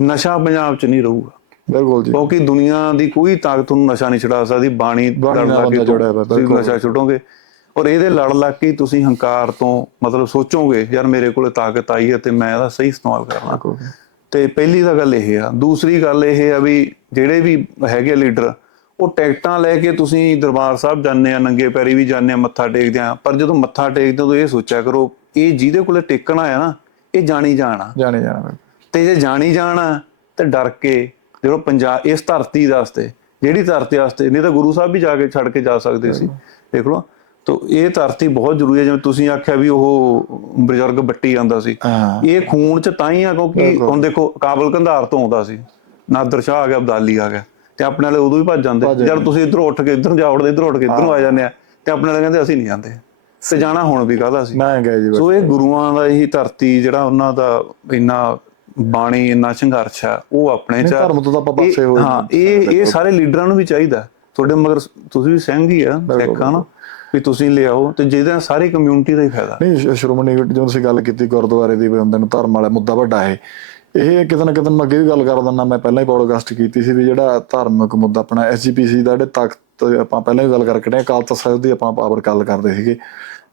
ਨਸ਼ਾ ਪੰਜਾਬ 'ਚ ਨਹੀਂ ਰਹੂਗਾ। ਬਿਲਕੁਲ ਜੀ। ਕਿਉਂਕਿ ਦੁਨੀਆ ਦੀ ਕੋਈ ਤਾਕਤ ਤੁਹਾਨੂੰ ਨਸ਼ਾ ਨਹੀਂ ਛੁਡਾ ਸਕਦੀ ਬਾਣੀ ਲੜ ਨਾਲ ਲਾ ਕੇ ਬੰਦਾ ਜੁੜਿਆ ਹੋਇਆ, ਤੁਸੀਂ ਬਿਲਕੁਲ। ਨਸ਼ਾ ਛੁਡੋਗੇ। ਔਰ ਇਹਦੇ ਲੜ ਲੱਗ ਕੇ ਤੁਸੀਂ ਹੰਕਾਰ ਤੋਂ ਮਤਲਬ ਸੋਚੋਗੇ ਯਾਰ ਮੇਰੇ ਕੋਲੇ ਤਾਕਤ ਆਈ ਹੈ ਤੇ ਮੈਂ ਇਹਦਾ ਸਹੀ ਇਸਤੇਮਾਲ ਕਰਨਾ। ਤੇ ਪਹਿਲੀ ਤਾਂ ਗੱਲ ਇਹ ਆ। ਦੂਸਰੀ ਗੱਲ ਇਹ ਆ ਵੀ ਜਿਹੜੇ ਵੀ ਹੈਗੇ ਲੀਡਰ ਉਹ ਟਿਕਟਾਂ ਲੈ ਕੇ ਤੁਸੀਂ ਦਰਬਾਰ ਸਾਹਿਬ ਜਾਂਦੇ ਆ ਨੰਗੇ ਪੈਰੀ ਵੀ ਜਾਂਦੇ ਆ ਮੱਥਾ ਟੇਕਦੇ ਆ। ਪਰ ਜਦੋਂ ਮੱਥਾ ਟੇਕਦੇ ਹੋ ਤਾਂ ਇਹ ਸੋਚਿਆ ਕਰੋ ਇਹ ਜਿਹਦੇ ਕੋਲੇ ਟੇਕਣਾ ਆ ਨਾ ਇਹ ਜਾਣੀ ਜਾਣਾ ਜਾਣੇ ਜਾਣਾ ਤੇ ਜੇ ਜਾਣੀ ਜਾਣਾ ਤੇ ਡਰ ਕੇ ਜਦੋਂ ਪੰਜਾਬ ਇਸ ਧਰਤੀ ਵਾਸਤੇ ਜਿਹੜੀ ਧਰਤੀ ਵਾਸਤੇ ਨਹੀਂ ਤਾਂ ਗੁਰੂ ਸਾਹਿਬ ਵੀ ਜਾ ਕੇ ਛੱਡ ਕੇ ਜਾ ਸਕਦੇ ਸੀ। ਦੇਖ ਲਓ ਤੋ ਇਹ ਧਰਤੀ ਬਹੁਤ ਜ਼ਰੂਰੀ ਹੈ ਜਿਵੇਂ ਤੁਸੀਂ ਆਖਿਆ ਵੀ ਉਹ ਬਜ਼ੁਰਗ ਬੱਟੀ ਜਾਂਦਾ ਸੀ। ਇਹ ਖੂਨ ਚ ਤਾਂ ਹੀ ਆ ਕਿਉਂਕਿ ਹੁਣ ਦੇਖੋ ਕਾਬਲ ਕੰਧਾਰ ਤੋਂ ਆਉਂਦਾ ਸੀ। ਨਾਦਰ ਸ਼ਾਹ ਆ ਗਿਆ ਅਬਦਾਲੀ ਆ ਗਿਆ। ਤੇ ਆਪਣੇ ਵਾਲੇ ਉਦੋਂ ਹੀ ਭੱਜ ਜਾਂਦੇ। ਜਦ। ਤੁਸੀਂ ਇਧਰੋਂ ਉੱਠ ਕੇ ਇਧਰੋਂ ਜਾ ਉੜਦੇ ਇਧਰੋਂ ਉੱਠ ਕੇ ਇਧਰੋਂ ਆ ਜਾਂਦੇ ਆ ਤੇ ਆਪਣੇ ਵਾਲੇ ਕਹਿੰਦੇ ਅਸੀਂ ਨਹੀਂ ਜਾਂਦੇ। ਤੇ ਜਾਣਾ ਹੁਣ ਵੀ ਕਾਹਦਾ ਸੀ? ਨਾ ਗਏ ਜੀ ਸੋ ਇਹ ਗੁਰੂਆਂ ਦਾ ਇਹੀ ਧਰਤੀ ਜਿਹੜਾ ਉਹਨਾਂ ਦਾ ਇੰਨਾ ਬਾਣੀ ਇੰਨਾ ਸੰਘਰਸ਼ ਆ ਉਹ ਆਪਣੇ ਚ। ਧਰਮ ਤੋਂ ਤਾਂ ਆਪਾਂ ਪਾਸੇ ਹੋਏ ਹਾਂ ਇਹ ਇਹ ਸਾਰੇ ਲੀਡਰਾਂ ਨੂੰ ਵੀ ਚਾਹੀਦਾ। ਤੁਹਾਡੇ ਮਗਰ ਤੁਸੀਂ ਵੀ ਸਿੰਘ ਹੀ ਆ ਸਿੱਖ ਆ ਨਾ ਵੀ ਤੁਸੀਂ ਲਿਆਓ ਤੇ ਜਿਹਦਾ ਸਾਰੀ ਕਮਿਊਨਿਟੀ ਦਾ ਹੀ ਫਾਇਦਾ। ਨਹੀਂ ਸ਼੍ਰੋਮਣੀ ਜਦੋਂ ਤੁਸੀਂ ਗੱਲ ਕੀਤੀ ਗੁਰਦੁਆਰੇ ਦੀ ਵੀ ਹੁੰਦੇ ਨੇ ਧਰਮ ਵਾਲਾ ਮੁੱਦਾ ਵੱਡਾ ਹੈ ਇਹ ਕਿਤੇ ਨਾ ਕਿਤੇ ਮੈਂ ਅੱਗੇ ਵੀ ਗੱਲ ਕਰ ਦਿੰਦਾ, ਮੈਂ ਪਹਿਲਾਂ ਹੀ ਪੋਡਕਾਸਟ ਕੀਤੀ ਸੀ ਵੀ ਜਿਹੜਾ ਧਾਰਮਿਕ ਮੁੱਦਾ ਆਪਣਾ ਐਸਜੀਪੀਸੀ ਦਾ ਜਿਹੜੇ ਤਖਤ ਆਪਾਂ ਪਹਿਲਾਂ ਵੀ ਗੱਲ ਕਰਕੇ ਨੇ ਅਕਾਲ ਤਖਤ ਸਾਹਿਬ ਆਪਾਂ ਪਾਵਰ ਗੱਲ ਕਰਦੇ ਸੀਗੇ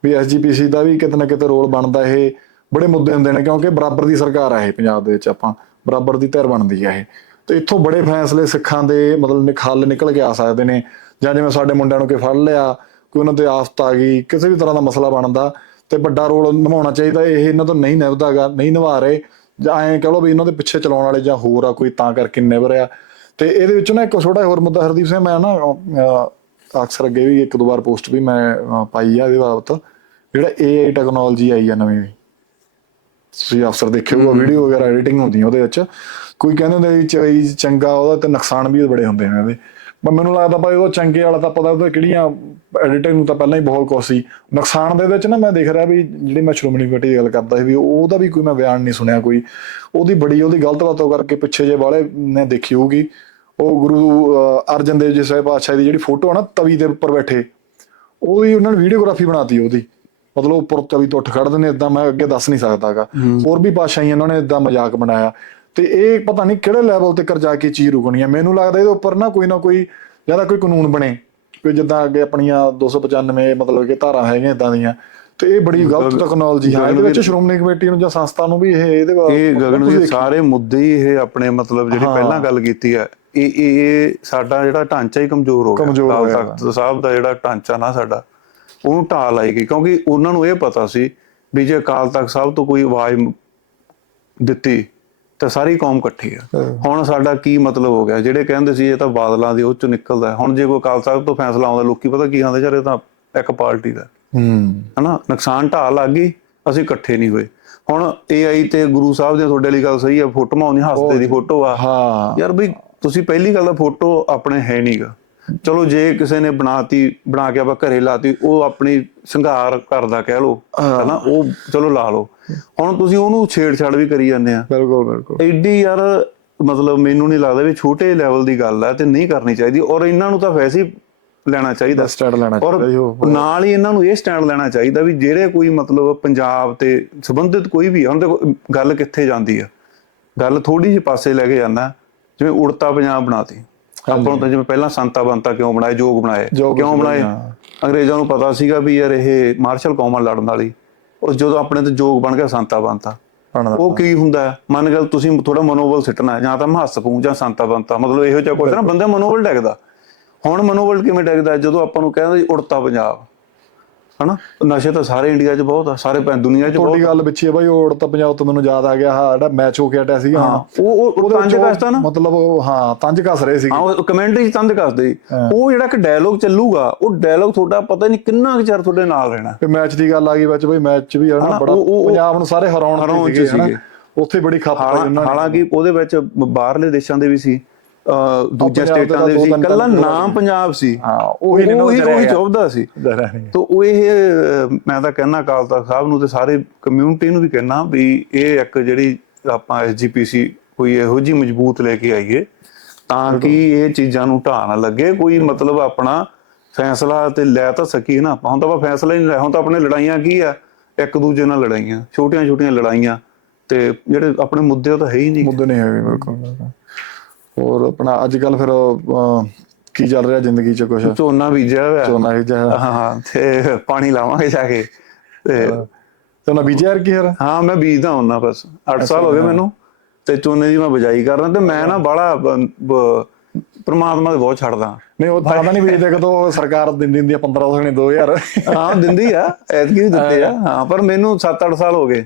ਵੀ ਐਸਜੀਪੀਸੀ ਦਾ ਵੀ ਕਿਤੇ ਨਾ ਕਿਤੇ ਰੋਲ ਬਣਦਾ ਇਹ ਬੜੇ ਮੁੱਦੇ ਹੁੰਦੇ ਨੇ, ਕਿਉਂਕਿ ਬਰਾਬਰ ਦੀ ਸਰਕਾਰ ਹੈ ਇਹ ਪੰਜਾਬ ਦੇ ਵਿੱਚ ਆਪਾਂ, ਬਰਾਬਰ ਦੀ ਧਿਰ ਬਣਦੀ ਹੈ ਇਹ। ਤੇ ਇੱਥੋਂ ਬੜੇ ਫੈਸਲੇ ਸਿੱਖਾਂ ਦੇ ਮਤਲਬ ਨਿਖਾਲ ਨਿਕਲ ਕੇ ਆ ਸਕਦੇ ਨੇ, ਜਾਂ ਜਿਵੇਂ ਸਾਡੇ ਮੁੰਡਿਆਂ ਨੂੰ ਕਿ ਫੜ ਲਿਆ, ਕੋਈ ਉਹਨਾਂ ਤੇ ਆਫਤ ਆ ਗਈ, ਕਿਸੇ ਵੀ ਤਰ੍ਹਾਂ ਦਾ ਮਸਲਾ ਬਣਦਾ ਤੇ ਵੱਡਾ ਰੋਲ ਨਿਭਾਉਣਾ ਚਾਹੀਦਾ, ਇਹ ਇਹਨਾਂ ਤੋਂ ਨਹੀਂ ਨਿਭਦਾਗਾ ਨਹੀਂ ਨਿਭਾ ਰਹੇ। ਜਾਂ ਐਂ ਕਹ ਲਓ ਵੀ ਇਹਨਾਂ ਦੇ ਪਿੱਛੇ ਚਲਾਉਣ ਵਾਲੇ ਜਾਂ ਹੋਰ ਆ ਕੋਈ ਤਾਂ ਕਰਕੇ ਨਿਭ ਰਿਹਾ ਤੇ ਇਹਦੇ ਵਿੱਚ ਨਾ ਇੱਕ ਛੋਟਾ ਹੋਰ ਮੁੱਦਾ ਹਰਦੀਪ ਸਿੰਘ ਮੈਂ ਨਾ ਅਕਸਰ ਅੱਗੇ ਵੀ ਇੱਕ ਦੋ ਵਾਰ ਪੋਸਟ ਵੀ ਮੈਂ ਪਾਈ ਆ ਇਹਦੇ ਬਾਬਤ ਜਿਹੜਾ AI ਟੈਕਨੋਲੋਜੀ ਆਈ ਆ ਨਵੀਂ ਤੁਸੀਂ ਅਫਸਰ ਦੇਖਿਓ ਵੀਡੀਓ ਵਗੈਰਾ ਐਡੀਟਿੰਗ ਹੁੰਦੀ ਆ ਉਹਦੇ ਵਿੱਚ। ਕੋਈ ਕਹਿੰਦੇ ਹੁੰਦੇ ਚੰਗਾ ਉਹਦਾ ਤੇ ਨੁਕਸਾਨ ਵੀ ਬੜੇ ਹੁੰਦੇ ਨੇ ਇਹਦੇ ਪਰ ਮੈਨੂੰ ਲੱਗਦਾ ਭਾਈ ਉਹ ਚੰਗੇ ਵਾਲਾ ਤਾਂ ਪਤਾ ਉਹਦੇ ਕਿਹੜੀਆਂ ਐਡੀਟਿੰਗ ਨੂੰ ਤਾਂ ਪਹਿਲਾਂ ਹੀ ਬਹੁਤ ਕੁਛ ਸੀ। ਨੁਕਸਾਨ ਦੇ ਵਿੱਚ ਨਾ ਮੈਂ ਦੇਖ ਰਿਹਾ ਵੀ ਜਿਹੜੀ ਮੈਂ ਸ਼੍ਰੋਮਣੀ ਕਮੇਟੀ ਦੀ ਗੱਲ ਕਰਦਾ ਸੀ ਵੀ ਉਹਦਾ ਵੀ ਕੋਈ ਮੈਂ ਬਿਆਨ ਨਹੀਂ ਸੁਣਿਆ ਕੋਈ। ਉਹਦੀ ਬੜੀ ਉਹਦੀ ਗਲਤ ਬਾਤੋਂ ਕਰਕੇ ਪਿੱਛੇ ਜੇ ਵਾਲੇ ਨੇ ਦੇਖੀ ਹੋਊਗੀ। ਉਹ ਗੁਰੂ ਅਰਜਨ ਦੇਵ ਜੀ ਸਾਹਿਬ ਪਾਤਸ਼ਾਹ ਦੀ ਜਿਹੜੀ ਫੋਟੋ ਆ ਨਾ ਤਵੀ ਦੇ ਉੱਪਰ ਬੈਠੇ। ਉਹਦੀ ਉਹਨਾਂ ਨੇ ਵੀਡੀਓਗ੍ਰਾਫੀ ਬਣਾਤੀ ਉਹਦੀ। ਮਤਲਬ ਉੱਪਰ ਤਵੀ ਤੋਂ ਉੱਠ ਖੜਦੇ ਨੇ ਇਦਾਂ ਮੈਂ ਅੱਗੇ ਦੱਸ ਨਹੀਂ ਸਕਦਾਗਾ। ਹੋਰ ਵੀ ਪਾਸ਼ਾਈ ਇਹਨਾਂ ਨੇ ਇਦਾਂ ਮਜ਼ਾਕ ਬਣਾਇਆ। ਤੇ ਇਹ ਪਤਾ ਨਹੀਂ ਕਿਹੜੇ ਲੈਵਲ ਤੇ ਕਰ ਜਾ ਕੇ ਚੀਜ਼ ਰੁਕਣੀ ਹੈ ਮੈਨੂੰ ਲੱਗਦਾ ਇਹਦੇ ਉੱਪਰ ਨਾ ਕੋਈ ਨਾ ਕੋਈ ਜ਼ਿਆਦਾ ਕੋਈ ਕਾਨੂੰਨ ਬਣੇ। ਕੋਈ ਜਿੱਦਾਂ ਅੱਗੇ ਆਪਣੀਆਂ 295 ਮਤਲਬ ਕਿ ਧਾਰਾ ਹੈਗੀਆਂ ਇਦਾਂ ਦੀਆਂ। ਤੇ ਇਹ ਬੜੀ ਗਲਤ ਟੈਕਨੋਲੋਜੀ ਹੈ ਇਹਦੇ ਵਿੱਚ ਸ਼੍ਰੋਮਣੀ ਕਮੇਟੀ ਨੂੰ ਜਾਂ ਸੰਸਥਾ ਨੂੰ ਵੀ ਇਹ ਇਹਦੇ ਬਾਰੇ ਇਹ ਗਗਨ ਜੀ ਸਾਰੇ ਮੁੱਦੇ ਹੀ ਇਹ ਆਪਣੇ ਮਤਲਬ ਜਿਹੜੀ ਪਹਿਲਾਂ ਗੱਲ ਕੀਤੀ ਹੈ ਇਹ ਇਹ ਸਾਡਾ ਜਿਹੜਾ ਢਾਂਚਾ ਹੀ ਕਮਜ਼ੋਰ ਹੋ ਗਿਆ। ਤਖਤ ਸਾਹਿਬ ਦਾ ਜਿਹੜਾ ਢਾਂਚਾ ਨਾ ਸਾਡਾ ਉਹਨੂੰ ਢਾਹ ਲਾਈ ਗਈ। ਕਿਉਂਕਿ ਉਹਨਾਂ ਨੂੰ ਇਹ ਪਤਾ ਸੀ ਵੀ ਜੇ ਅਕਾਲ ਤਖਤ ਸਾਹਿਬ ਤੋਂ ਕੋਈ ਆਵਾਜ਼ ਦਿੱਤੀ ਤਾਂ ਸਾਰੀ ਕੌਮ ਇਕੱਠੀ ਆ। ਹੁਣ ਸਾਡਾ ਕੀ ਮਤਲਬ ਹੋ ਗਿਆ? ਜਿਹੜੇ ਕਹਿੰਦੇ ਸੀ ਇਹ ਤਾਂ ਬਾਦਲਾਂ ਦੇ ਉਹ ਚੋਂ ਨਿਕਲਦਾ। ਹੁਣ ਜੇ ਕੋਈ ਅਕਾਲ ਸਾਹਿਬ ਤੋਂ ਫੈਸਲਾ ਆਉਂਦਾ ਲੋਕੀ ਪਤਾ ਕੀ ਆਂਦੇ ਯਾਰ ਇਹ ਤਾਂ ਇੱਕ ਪਾਰਟੀ ਦਾ। ਹੂੰ। ਹਨਾ? ਨੁਕਸਾਨ ਢਾਹ ਲੱਗ ਗਈ ਅਸੀਂ ਇਕੱਠੇ ਨਹੀਂ ਹੋਏ। ਹੁਣ AI ਤੇ ਗੁਰੂ ਸਾਹਿਬ ਦੀ ਤੁਹਾਡੇ ਲਈ ਗੱਲ ਸਹੀ ਆ ਫੋਟੋਆਂ ਆਉਂਦੀਆਂ ਹੱਸਦੇ ਦੀ ਫੋਟੋ ਆ। ਹਾਂ। ਯਾਰ ਬਈ ਤੁਸੀਂ ਪਹਿਲੀ ਗੱਲ ਤਾਂ ਫੋਟੋ ਆਪਣੇ ਹੈ ਨਹੀਂਗਾ ਚਲੋ ਜੇ ਕਿਸੇ ਨੇ ਬਣਾਤੀ ਬਣਾ ਕੇ ਆਪਾਂ ਘਰੇ ਲਾਤੀ ਉਹ ਆਪਣੀ ਸ਼ਿੰਗਾਰ ਕਰਦਾ ਕਹਿ ਲੋ ਹਨਾ ਉਹ ਚਲੋ ਲਾ ਲਓ। ਹੁਣ ਤੁਸੀਂ ਉਹਨੂੰ ਛੇੜਛਾੜ ਵੀ ਕਰੀ ਜਾਂਦੇ ਆ। ਬਿਲਕੁਲ ਬਿਲਕੁਲ। ਐਡੀ ਯਾਰ ਮਤਲਬ ਮੈਨੂੰ ਨਹੀਂ ਲੱਗਦਾ ਵੀ ਛੋਟੇ ਲੈਵਲ ਦੀ ਗੱਲ ਆ ਤੇ ਨਹੀਂ ਕਰਨੀ ਚਾਹੀਦੀ। ਔਰ ਇਹਨਾਂ ਨੂੰ ਤਾਂ ਵੈਸੇ ਲੈਣਾ ਚਾਹੀਦਾ। ਸਟੈਂਡ ਲੈਣਾ ਔਰ ਚਾਹੀਦਾ ਉਹ ਨਾਲ ਹੀ ਇਹਨਾਂ ਨੂੰ ਇਹ ਸਟੈਂਡ ਲੈਣਾ ਚਾਹੀਦਾ ਵੀ ਜਿਹੜੇ ਕੋਈ ਮਤਲਬ ਪੰਜਾਬ ਤੇ ਸੰਬੰਧਿਤ ਕੋਈ ਵੀ ਹੁਣ ਦੇਖੋ ਗੱਲ ਕਿੱਥੇ ਜਾਂਦੀ ਆ। ਗੱਲ ਥੋੜੀ ਜਿਹੀ ਪਾਸੇ ਲੈ ਕੇ ਜਾਂਦਾ ਜਿਵੇਂ ਉੜਤਾ ਪੰਜਾਬ ਬਣਾਤੀ। ਆਪਾਂ ਨੂੰ ਤਾਂ ਜਿਵੇਂ ਪਹਿਲਾਂ ਸੰਤਾ ਬੰਤਾ ਕਿਉਂ ਬਣਾਏ ਜੋਗ ਬਣਾਏ ਕਿਉਂ ਬਣਾਏ। ਅੰਗਰੇਜ਼ਾਂ ਨੂੰ ਪਤਾ ਸੀਗਾ ਵੀ ਯਾਰ ਇਹ ਮਾਰਸ਼ਲ ਕੌਮਾਂ ਲੜਨ ਵਾਲੀ। ਉਹ ਜਦੋਂ ਆਪਣੇ ਤੇ ਜੋਗ ਬਣ ਗਿਆ ਸੰਤਾ ਬੰਤਾ ਉਹ ਕੀ ਹੁੰਦਾ? ਮੰਨ ਗੱਲ ਤੁਸੀਂ ਥੋੜਾ ਮਨੋਬਲ ਸਿੱਟਣਾ ਜਾਂ ਤਾਂ ਮਹੱਸਪੂ ਜਾਂ ਸੰਤਾ ਬੰਤਾ ਮਤਲਬ ਇਹੋ ਜਿਹਾ ਕੋਈ ਨਾ ਬੰਦੇ ਮਨੋਬਲ ਡੈਗਦਾ। ਹੁਣ ਮਨੋਬਲ ਕਿਵੇਂ ਡੈਗਦਾ? ਜਦੋਂ ਆਪਾਂ ਨੂੰ ਕਹਿੰਦੇ ਉੜਤਾ ਪੰਜਾਬ। ਹਨਾ? ਨਸ਼ੇ ਤਾਂ ਸਾਰੇ ਇੰਡੀਆ 'ਚ ਬਹੁਤ ਆ ਸਾਰੇ ਪੈ ਦੁਨੀਆ 'ਚ ਬਹੁਤ ਤੁਹਾਡੀ ਗੱਲ ਪਿੱਛੇ ਬਈ ਉਹ ਤਾਂ ਪੰਜਾਬ ਤੋਂ ਮੈਨੂੰ ਯਾਦ ਆ ਗਿਆ ਹਾਂ ਜਿਹੜਾ ਮੈਚ ਹੋ ਕੇ ਹਟਿਆ ਸੀਗਾ। ਹਾਂ ਉਹ ਉਹ ਉਹਦੇ ਤੰਜ ਵਿੱਚ ਕਸਤਾ ਨਾ। ਮਤਲਬ ਉਹ ਹਾਂ ਤੰਜ ਕਸ ਰਹੇ ਸੀ ਹਾਂ ਉਹ ਕਮੈਂਟਰੀ 'ਚ ਤੰਜ ਕੱਸਦੇ ਉਹ ਜਿਹੜਾ ਕਿ ਡਾਇਲੋਗ ਚੱਲੂਗਾ ਉਹ ਡਾਇਲੋਗ ਤੁਹਾਡਾ ਪਤਾ ਨਹੀਂ ਕਿੰਨਾ ਕੁ ਚਿਰ ਤੁਹਾਡੇ ਨਾਲ ਰਹਿਣਾ। ਤੇ ਮੈਚ ਦੀ ਗੱਲ ਆ ਗਈ ਵਿੱਚ ਬਈ ਮੈਚ ਚ ਵੀ ਹੈ ਨਾ ਹਾਂ, ਬੜਾ ਉਹ- ਉਹ- ਪੰਜਾਬ ਨੂੰ ਸਾਰੇ ਹਰਾਉਣ ਹਰਾਉਣ ਚ ਸੀਗੇ ਹਨਾ। ਸੀਗੇ। ਉੱਥੇ ਬੜੀ ਖੱਪ ਪਾਈ ਹਾਲਾਂ- ਉਹਨਾਂ ਨੇ। ਹਾਲਾਂਕਿ ਉਹਦੇ ਵਿੱਚ ਬਾਹਰਲੇ ਦੇਸ਼ਾਂ ਦੇ ਵੀ ਸੀ। ਦੂਜੇ ਸਟੇਟਾਂ ਦੇ ਸੀ। ਕੱਲਾ ਨਾਮ ਪੰਜਾਬ ਸੀ। ਹਾਂ ਉਹੀ ਨਹੀਂ ਉਹੀ ਚੁੱਭਦਾ ਸੀ। ਤੋ ਉਹ ਇਹ ਮੈਂ ਤਾਂ ਕਹਿਣਾ ਅਕਾਲ ਤਖਤ ਸਾਹਿਬ ਨੂੰ ਤੇ ਸਾਰੇ ਕਮਿਊਨਿਟੀ ਨੂੰ ਵੀ ਕਹਿਣਾ ਵੀ ਇਹ ਇੱਕ ਜਿਹੜੀ ਆਪਾਂ ਐਸਜੀਪੀਸੀ ਕੋਈ ਇਹੋ ਜੀ ਮਜ਼ਬੂਤ ਲੈ ਕੇ ਆਈਏ ਤਾਂ ਕਿ ਇਹ ਚੀਜ਼ਾਂ ਨੂੰ ਢਾਹ ਨਾ ਲੱਗੇ। ਕੋਈ ਮਤਲਬ ਆਪਣਾ ਫੈਸਲਾ ਤੇ ਲੈ ਤਾਂ ਸਕੀਏ ਨਾ ਆਪਾਂ। ਹੁਣ ਤਾਂ ਆਪਾਂ ਫੈਸਲਾ ਹੀ ਨਹੀਂ ਲੈ ਹੁਣ ਤਾਂ ਆਪਣੇ ਲੜਾਈਆਂ ਕੀ ਆ? ਇੱਕ ਦੂਜੇ ਨਾਲ ਲੜਾਈਆਂ। ਛੋਟੀਆਂ ਛੋਟੀਆਂ ਲੜਾਈਆਂ। ਤੇ ਜਿਹੜੇ ਆਪਣੇ ਮੁੱਦੇ ਉਹ ਤਾਂ ਹੈ ਹੀ ਨਹੀਂ। ਮੁੱਦੇ ਨਹੀਂ ਹੈਗੇ ਬਿਲਕੁਲ। ਹੋਰ ਆਪਣਾ ਅੱਜ ਕੱਲ ਫਿਰ ਅਹ, ਕੀ ਚੱਲ ਰਿਹਾ ਜ਼ਿੰਦਗੀ ਚ ਕੁਝ ਝੋਨਾ ਬੀਜਿਆ ਹੋਇਆ। ਝੋਨਾ ਹੀ ਜਿਹਾ ਹਾਂ ਤੇ ਪਾਣੀ ਲਾਵਾਂਗੇ ਜਾ ਕੇ। ਤੇ ਝੋਨਾ ਬੀਜਿਆ ਯਾਰ ਕੀ ਯਾਰ ਹਾਂ ਮੈਂ ਬੀਜਦਾ ਹੁੰਨਾ ਬਸ। 8 ਸਾਲ ਹੋ ਗਏ ਮੈਨੂੰ। ਤੇ ਚੋਨੇ ਦੀ ਮੈਂ ਬਜਾਈ ਕਰਨਾ ਤੇ ਮੈਂ ਨਾ ਬੜਾ ਪ੍ਰਮਾਤਮਾ ਦੇ ਬਹੁਤ ਛੱਡਦਾ। ਨਹੀਂ ਉਹ ਤਾਂ ਨਹੀਂ ਬੀਜਦੇ ਕਦੋਂ ਸਰਕਾਰ ਦਿੰਦੀ ਹੁੰਦੀ ਆ 1500 ਨੇ 2000 ਹਾਂ ਦਿੰਦੀ ਆ ਐਤਕੀ ਵੀ ਦਿੱਤੇ ਆ। ਹਾਂ। ਪਰ ਮੈਨੂੰ 7-8 ਸਾਲ ਹੋ ਗਏ।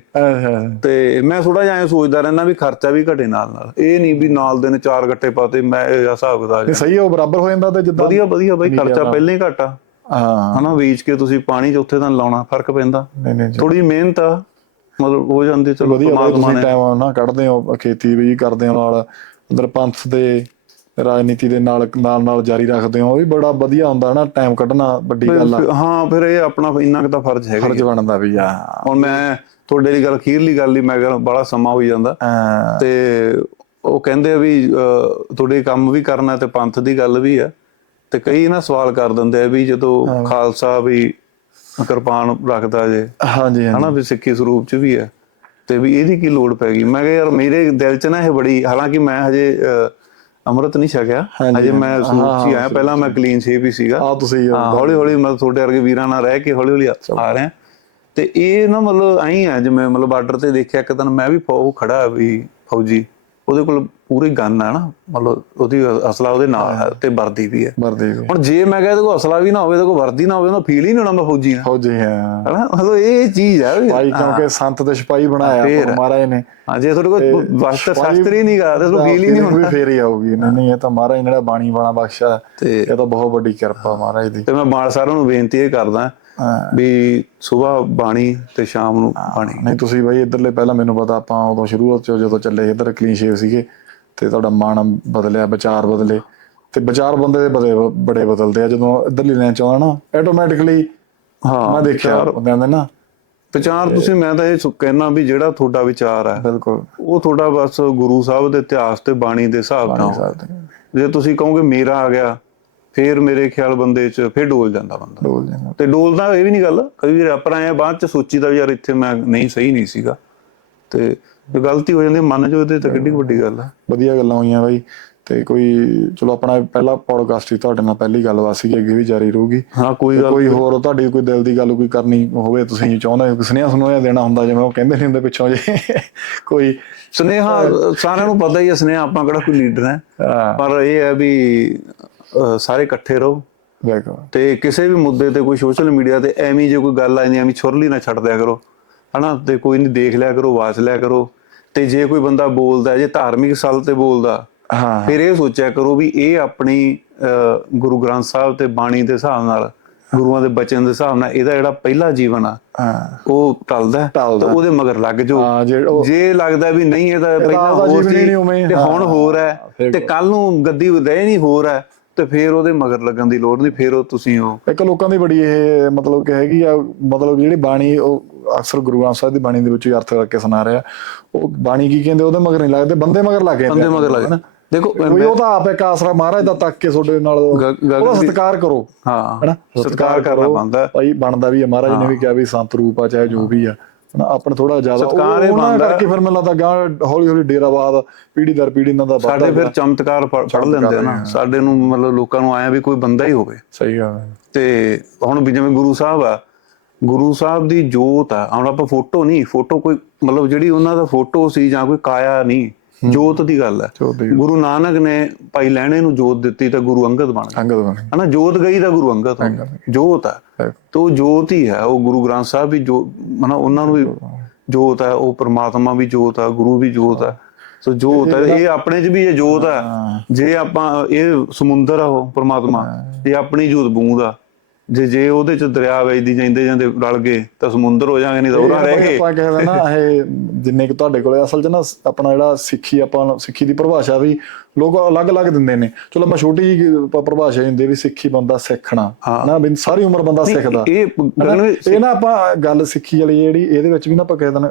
ਤੇ ਮੈਂ ਥੋੜਾ ਜਿਹਾ ਐਂ ਸੋਚਦਾ ਰਹਿੰਦਾ ਵੀ ਖਰਚਾ ਵੀ ਘਟੇ ਨਾਲ ਨਾਲ ਇਹ ਨਹੀਂ ਵੀ ਨਾਲ ਦੇ ਨੇ ਚਾਰ ਗੱਟੇ ਪਾਤੇ ਮੈਂ ਇਹ ਹਿਸਾਬ ਕਿਤਾਬ ਸਹੀ ਉਹ ਬਰਾਬਰ ਹੋ ਜਾਂਦਾ ਤੇ ਜਿੱਦਾਂ ਵਧੀਆ ਵਧੀਆ ਬਈ ਖਰਚਾ ਪਹਿਲਾਂ ਹੀ ਘਟਾ ਹਾਂ। ਹਨਾ ਵੇਚ ਕੇ ਤੁਸੀਂ ਪਾਣੀ 'ਚ ਉੱਥੇ ਤਾਂ ਲਾਉਣਾ ਫ਼ਰਕ ਪੈਂਦਾ। ਥੋੜੀ ਮਿਹਨਤ ਆ ਮਤਲਬ ਹੋ ਜਾਂਦੀ ਚਲੋ ਵਧੀਆ ਤੁਸੀਂ ਨੇ। ਟਾਈਮ ਨਾ ਕੱਢਦੇ ਹੋ ਖੇਤੀ ਵੀ ਕਰਦੇ ਹੋ ਨਾਲ। ਉਧਰ ਪੰਥ ਦੇ ਰਾਜਨੀਤੀ ਦੇ ਨਾਲ ਨਾਲ ਨਾਲ ਜਾਰੀ ਰੱਖਦੇ ਹੋ ਉਹ ਵੀ ਬੜਾ ਵਧੀਆ ਹੁੰਦਾ ਨਾ ਟਾਈਮ ਕੱਢਣਾ ਵੱਡੀ ਗੱਲ ਆ। ਹਾਂ ਫਿਰ ਇਹ ਆਪਣਾ ਇੰਨਾ ਕੁ ਤਾਂ ਫਰਜ਼ ਹੈਗਾ ਹੀ ਫਰਜ਼ ਆ। ਬਣਦਾ ਵੀ ਆ। ਹੁਣ ਮੈਂ ਤੁਹਾਡੇ ਲਈ ਗੱਲ ਅਖੀਰਲੀ ਗੱਲ ਲਈ ਮੈਂ ਕਹਿੰਦਾ ਬੜਾ ਸਮਾਂ ਹੋਈ ਜਾਂਦਾ। ਹਾਂ, ਤੇ ਉਹ ਕਹਿੰਦੇ ਆ ਵੀ ਤੁਹਾਡੇ ਕੰਮ ਵੀ ਕਰਨਾ ਤੇ ਪੰਥ ਦੀ ਗੱਲ ਵੀ ਆ। ਤੇ ਕਈ ਨਾ ਸਵਾਲ ਕਰ ਦਿੰਦੇ ਆ ਵੀ ਜਦੋਂ ਖਾਲਸਾ ਵੀ ਕਿਰਪਾਨ ਰੱਖਦਾ ਜੇ। ਹਾਂਜੀ ਹਾਂਜੀ। ਹਨਾ ਵੀ ਸਿੱਖੀ ਸਰੂਪ ਚ ਵੀ ਹੈ ਤੇ ਵੀ ਇਹਦੀ ਕੀ ਲੋੜ ਪੈ ਗਈ? ਮੈਂ ਕਿਹਾ ਯਾਰ ਮੇਰੇ ਦਿਲ ਚ ਨਾ ਇਹ ਬੜੀ ਹਾਲਾਂਕਿ ਮੈਂ ਹਜੇ ਅੰਮ੍ਰਿਤ ਨਹੀਂ ਛਕਿਆ। ਹਜੇ ਮੈਂ ਹੀ ਹਾਂ, ਆਇਆ ਪਹਿਲਾਂ ਮੈਂ ਕਲੀਨ ਸ਼ੇਪ ਹੀ ਸੀਗਾ। ਆ ਤੁਸੀਂ ਹੌਲੀ ਹੌਲੀ ਮਤਲਬ ਤੁਹਾਡੇ ਵਰਗੇ ਵੀਰਾਂ ਨਾਲ ਰਹਿ ਕੇ ਹੌਲੀ ਹੌਲੀ ਆ ਰਿਹਾ ਤੇ ਇਹ ਨਾ ਮਤਲਬ ਐਂ ਆ ਜਿਵੇਂ ਮਤਲਬ ਬਾਰਡਰ ਤੇ ਦੇਖਿਆ ਇੱਕ ਦਿਨ ਮੈਂ ਵੀ ਫੌ ਖੜਾ ਵੀ ਫੌਜੀ। ਉਹਦੇ ਕੋਲ ਪੂਰੀ ਗਨ ਆ ਨਾ ਮਤਲਬ ਉਹਦੀ ਅਸਲਾ ਉਹਦੇ ਨਾਲ ਹੈ ਤੇ ਵਰਦੀ ਵੀ ਹੈ। ਵਰਦੀ ਵੀ। ਹੁਣ ਜੇ ਮੈਂ ਕਹਾਂ ਇਹਦੇ ਕੋਲ ਅਸਲਾ ਵੀ ਨਾ ਹੋਵੇ ਇਹਦੇ ਕੋਲ ਵਰਦੀ ਨਾ ਹੋਵੇ ਤਾਂ ਫੀਲ ਹੀ ਨਹੀਂ ਹੋਣਾ ਮੈਂ ਫੌਜੀ ਹਾਂ ਫੌਜੀ ਹੈ। ਹਨਾ? ਮਤਲਬ ਇਹ ਚੀਜ਼ ਆ ਵੀ ਭਾਈ ਕਿਉਂਕਿ ਸੰਤ ਤੇ ਸਿਪਾਹੀ ਬਣਾਇਆ ਮਹਾਰਾਜ ਨੇ। ਹਾਂ ਜੇ ਤੁਹਾਡੇ ਕੋਲ ਵਸਤਰ ਸਿਪਾਹੀ ਸ਼ਾਸਤਰ ਹੀ ਨਹੀਂ ਗਾ ਤੇ ਤੁਹਾਨੂੰ ਫੀਲ ਹੀ ਨਹੀਂ ਹੋਣਾ। ਫੇਰ ਹੀ ਆਊਗੀ। ਨਹੀਂ ਨਹੀਂ ਇਹ ਤਾਂ ਮਹਾਰਾਜ ਨੇ ਜਿਹੜਾ ਬਾਣੀ ਬਾਣਾ ਬਖਸ਼ਿਆ ਤੇ ਇਹ ਤਾਂ ਬਹੁਤ ਵੱਡੀ ਕਿਰਪਾ ਮਹਾਰਾਜ ਦੀ। ਤੇ ਮੈਂ ਬਾਲ ਸਾਰਿਆਂ ਨੂੰ ਬੇਨਤੀ ਇਹ ਕਰਦਾ ਹਾਂ। ਵੀ ਸਵੇਰ ਬਾਣੀ ਤੇ ਸ਼ਾਮ ਨੂੰ ਬਾਣੀ। ਨਹੀਂ ਤੁਸੀਂ ਬਾਈ ਇਧਰਲੇ ਪਹਿਲਾਂ ਮੈਨੂੰ ਪਤਾ ਆਪਾਂ ਉਦੋਂ ਸ਼ੁਰੂਆਤ ਚ ਜਦੋਂ ਚੱਲੇ ਇਧਰ ਕਲੀਨ ਸ਼ੇਵ ਸੀਗੇ ਤੇ ਤੁਹਾਡਾ ਮਨ ਬਦਲਿਆ ਵਿਚਾਰ ਬਦਲੇ। ਤੇ ਵਿਚਾਰ ਬੰਦੇ ਦੇ ਬੜੇ ਬੜੇ ਬਦਲਦੇ ਆ ਜਦੋਂ ਇਧਰਲੀ ਲਾਈਨ ਚ ਆਉਣਾ ਨਾ ਆਟੋਮੈਟਿਕਲੀ ਹਾਂ ਮੈਂ ਦੇਖਿਆ ਬੰਦਿਆਂ ਦੇ ਨਾ। ਵਿਚਾਰ ਤੁਸੀਂ ਮੈਂ ਤਾਂ ਇਹ ਕਹਿਣਾ ਵੀ ਜਿਹੜਾ ਤੁਹਾਡਾ ਵਿਚਾਰ ਹੈ ਬਿਲਕੁਲ। ਉਹ ਤੁਹਾਡਾ ਬਸ ਗੁਰੂ ਸਾਹਿਬ ਦੇ ਇਤਿਹਾਸ ਤੇ ਬਾਣੀ ਦੇ ਹਿਸਾਬ ਨਾਲ। ਜੇ ਤੁਸੀਂ ਕਹੋਗੇ ਮੇਰਾ ਆ ਗਿਆ। ਫੇਰ ਮੇਰੇ ਖਿਆਲ ਬੰਦੇ 'ਚ ਫੇਰ ਡੋਲ ਜਾਂਦਾ ਬੰਦਾ। ਡੋਲ ਜਾਂਦਾ। ਤੇ ਡੋਲਦਾ ਇਹ ਵੀ ਨਹੀਂ ਗੱਲ ਕਈ ਵਾਰ ਆਪਾਂ ਆਏ ਬਾਅਦ 'ਚ ਸੋਚੀਦਾ ਯਾਰ ਇੱਥੇ ਮੈਂ ਨਹੀਂ ਸਹੀ ਨਹੀਂ ਸੀਗਾ। ਤੇ ਜੇ ਗਲਤੀ ਹੋ ਜਾਂਦੀ ਮੰਨ ਜੋ ਇਹਦੇ ਤਾਂ ਕਿੱਡੀ ਕੁ ਵੱਡੀ ਗੱਲ ਆ। ਵਧੀਆ ਗੱਲਾਂ ਹੋਈਆਂ ਬਾਈ। ਤੇ ਕੋਈ ਚਲੋ ਆਪਣਾ ਪਹਿਲਾ ਪੋਡਕਾਸਟ ਹੀ ਤੁਹਾਡੇ ਨਾਲ ਪਹਿਲੀ ਗੱਲਬਾਤ ਸੀਗੀ ਅੱਗੇ ਵੀ ਜਾਰੀ ਰਹੂਗੀ। ਹਾਂ ਕੋਈ ਗੱਲ ਕੋਈ ਹੋਰ ਤੁਹਾਡੀ ਕੋਈ ਦਿਲ ਦੀ ਗੱਲ ਕੋਈ ਕਰਨੀ ਹੋਵੇ ਤੁਸੀਂ ਚਾਹੁੰਦੇ ਹੋ ਸੁਨੇਹਾ ਸੁਨੇਹਾ ਦੇਣਾ ਹੁੰਦਾ ਜਿਵੇਂ ਉਹ ਕਹਿੰਦੇ ਨਹੀਂ ਹੁੰਦੇ ਪਿੱਛੋਂ ਜੇ। ਕੋਈ ਸੁਨੇਹਾ ਸਾਰਿਆਂ ਨੂੰ ਪਤਾ ਹੀ ਹੈ ਸੁਨੇਹਾ ਆਪਾਂ ਕਿਹੜਾ ਕੋਈ ਲੀਡਰ ਹੈ। ਪਰ ਇਹ ਹੈ ਵੀ ਸਾਰੇ ਇਕੱਠੇ ਰਹੋ। ਤੇ ਕਿਸੇ ਵੀ ਮੁੱਦੇ ਤੇ ਕੋਈ ਸੋਸ਼ਲ ਮੀਡੀਆ ਤੇ ਐਵੇਂ ਜੇ ਕੋਈ ਗੱਲ ਆਈ ਐਵੇਂ ਛੁਰਲੀ ਨਾ ਛੱਡ ਦਿਆ ਕਰੋ। ਹਨਾ? ਤੇ ਕੋਈ ਨਹੀਂ ਦੇਖ ਲਿਆ ਕਰੋ ਵਾਚ ਲਿਆ ਕਰੋ। ਤੇ ਜੇ ਕੋਈ ਬੰਦਾ ਬੋਲਦਾ ਜੇ ਧਾਰਮਿਕ ਸਲ ਤੇ ਬੋਲਦਾ ਹਾਂ ਫਿਰ ਇਹ ਸੋਚਿਆ ਕਰੋ ਵੀ ਇਹ ਆਪਣੀ ਗੁਰੂ ਗ੍ਰੰਥ ਸਾਹਿਬ ਤੇ ਬਾਣੀ ਦੇ ਹਿਸਾਬ ਨਾਲ ਗੁਰੂਆਂ ਦੇ ਬਚਨ ਦੇ ਹਿਸਾਬ ਨਾਲ ਇਹਦਾ ਜਿਹੜਾ ਪਹਿਲਾ ਜੀਵਨ ਆ ਉਹ ਟਲਦਾ। ਤੇ ਉਹਦੇ ਮਗਰ ਲੱਗ ਜੇ ਜੇ ਲੱਗਦਾ ਵੀ ਨਹੀਂ ਇਹਦਾ ਪਹਿਲਾਂ ਹੋਰ ਸੀ ਤੇ ਹੁਣ ਹੋਰ ਹੈ। ਤੇ ਕੱਲ ਨੂੰ ਗੱਦੀ ਰਹਿ ਨਹੀਂ ਹੋਰ ਹੈ। ਤੇ ਫਿਰ ਉਹਦੇ ਮਗਰ ਲੱਗਣ ਦੀ ਲੋੜ ਨਹੀਂ ਫਿਰ ਉਹ ਤੁਸੀਂ ਉਹ ਇੱਕ ਲੋਕਾਂ ਦੀ ਬੜੀ ਇਹ ਮਤਲਬ ਕਿ ਹੈਗੀ ਆ ਮਤਲਬ ਜਿਹੜੀ ਬਾਣੀ ਉਹ ਅਕਸਰ ਗੁਰੂ ਗ੍ਰੰਥ ਸਾਹਿਬ ਦੀ ਬਾਣੀ ਦੇ ਵਿੱਚ ਹੀ ਅਰਥ ਕਰਕੇ ਸੁਣਾ ਰਿਹਾ। ਉਹ ਬਾਣੀ ਕੀ ਕਹਿੰਦੇ ਉਹਦੇ ਮਗਰ ਨਹੀਂ ਲੱਗਦੇ ਬੰਦੇ ਮਗਰ ਲੱਗ ਜਾਂਦੇ ਬੰਦੇ ਮਗਰ ਲੱਗ ਦੇਖੋ ਕੋਈ ਉਹ ਤਾਂ ਆਪ ਇੱਕ ਆਸਰਾ ਮਹਾਰਾਜ ਦਾ ਤੱਕ ਕੇ ਤੁਹਾਡੇ ਨਾਲ ਉਹਦਾ ਸਤਿਕਾਰ ਕਰੋ। ਹਾਂ ਹਨਾ? ਸਤਿਕਾਰ ਕਰਨਾ ਕਰੋ। ਬਣਦਾ। ਭਾਈ ਬਣਦਾ ਵੀ ਹੈ ਮਹਾਰਾਜ ਨੇ ਵੀ ਕਿਹਾ ਵੀ ਸੰਤ ਰੂਪ ਆ ਚਾਹੇ ਜੋ ਵੀ ਆ। ਆਪਣ ਥੋੜਾ ਜ਼ਿਆਦਾ। ਸਤਿਕਾਰ ਇਹ ਹੈ। ਕਰਕੇ ਫਿਰ ਮੈਨੂੰ ਲੱਗਦਾ ਗਾਂ ਹੌਲੀ ਹੌਲੀ ਡੇਰਾਵਾਦ ਪੀੜੀ ਦਰ ਪੀੜੀ ਇਹਨਾਂ ਦਾ ਸਾਡੇ ਫਿਰ। ਚਮਤਕਾਰ ਫੜ ਫੜ ਲੈਂਦੇ ਆ ਨਾ। ਸਾਡੇ ਨੂੰ ਮਤਲਬ ਲੋਕਾਂ ਨੂੰ ਆਇਆ ਵੀ ਕੋਈ ਬੰਦਾ ਹੀ ਹੋਵੇ। ਸਹੀ ਗੱਲ ਹੈ। ਤੇ ਹੁਣ ਵੀ ਜਿਵੇਂ ਗੁਰੂ ਸਾਹਿਬ ਆ ਗੁਰੂ ਸਾਹਿਬ ਦੀ ਜੋਤ ਆ। ਹੁਣ ਆਪਾਂ ਫੋਟੋ ਨਹੀਂ ਫੋਟੋ ਕੋਈ ਮਤਲਬ ਜਿਹੜੀ ਉਹਨਾਂ ਦਾ ਫੋਟੋ ਸੀ ਜਾਂ ਕੋਈ ਕਾਇਆ ਨਹੀਂ ਜੋਤ ਦੀ ਗੱਲ ਹੈ। ਗੁਰੂ ਨਾਨਕ ਨੇ ਭਾਈ ਲਹਿਣੇ ਨੂੰ ਜੋਤ ਦਿੱਤੀ ਤਾਂ ਗੁਰੂ ਅੰਗਦ ਬਣ ਗਿਆ ਅੰਗਦ ਬਣੇ ਹਨਾ ਜੋਤ ਗਈ ਤਾਂ ਗੁਰੂ ਅੰਗਦ ਗਿਆ। ਜੋਤ ਹੈ। ਤੇ ਜੋਤ ਹੀ ਹੈ। ਉਹ ਗੁਰੂ ਗ੍ਰੰਥ ਸਾਹਿਬ ਵੀ ਜੋ ਹਨਾ ਉਹਨਾਂ ਨੂੰ ਵੀ ਜੋਤ ਹੈ। ਉਹ ਪ੍ਰਮਾਤਮਾ ਵੀ ਜੋਤ ਹੈ। ਗੁਰੂ ਵੀ ਜੋਤ ਹੈ। ਸੋ ਜੋਤ ਹੈ। ਇਹ ਆਪਣੇ 'ਚ ਵੀ ਇਹ ਜੋਤ ਹੈ। ਜੇ ਆਪਾਂ ਇਹ ਸਮੁੰਦਰ ਆ ਉਹ ਪ੍ਰਮਾਤਮਾ ਇਹ ਆਪਣੀ ਜੋਤ ਬੂੰਦ ਆ। ਜੇ ਜੇ ਉਹਦੇ 'ਚ ਦਰਿਆ ਵਜਦੀ ਜਾਂਦੇ ਜਾਂਦੇ ਰਲ ਗਏ ਤਾਂ ਸਮੁੰਦਰ ਹੋ ਜਾਣਗੇ ਨਹੀਂ ਤਾਂ ਉਹਨਾਂ ਰਹਿ ਗਏ। ਆਪਾਂ ਕਹਿੰਦੇ ਨਾ ਇਹ ਜਿੰਨੇ ਕਿ ਤੁਹਾਡੇ ਕੋਲੇ ਅਸਲ 'ਚ ਨਾ ਆਪਣਾ ਜਿਹੜਾ ਸਿੱਖੀ ਆਪਾਂ ਸਿੱਖੀ ਦੀ ਪਰਿਭਾਸ਼ਾ ਵੀ ਲੋਕ ਅਲੱਗ-ਅਲੱਗ ਦਿੰਦੇ ਨੇ। ਚਲੋ ਮੈਂ ਛੋਟੀ ਪ- ਪਰਿਭਾਸ਼ਾ ਦਿੰਦੇ ਵੀ ਸਿੱਖੀ ਬੰਦਾ ਸਿੱਖਣਾ। ਨਾ ਵੀ ਸਾਰੀ ਉਮਰ ਬੰਦਾ ਸਿੱਖਦਾ। ਇਹ ਇਹ ਨਾ ਆਪਾਂ ਗੱਲ ਸਿੱਖੀ ਵਾਲੀ ਜਿਹੜੀ ਇਹਦੇ ਵਿੱਚ ਵੀ ਨਾ ਆਪਾਂ ਕਿਸੇ ਦਿਨ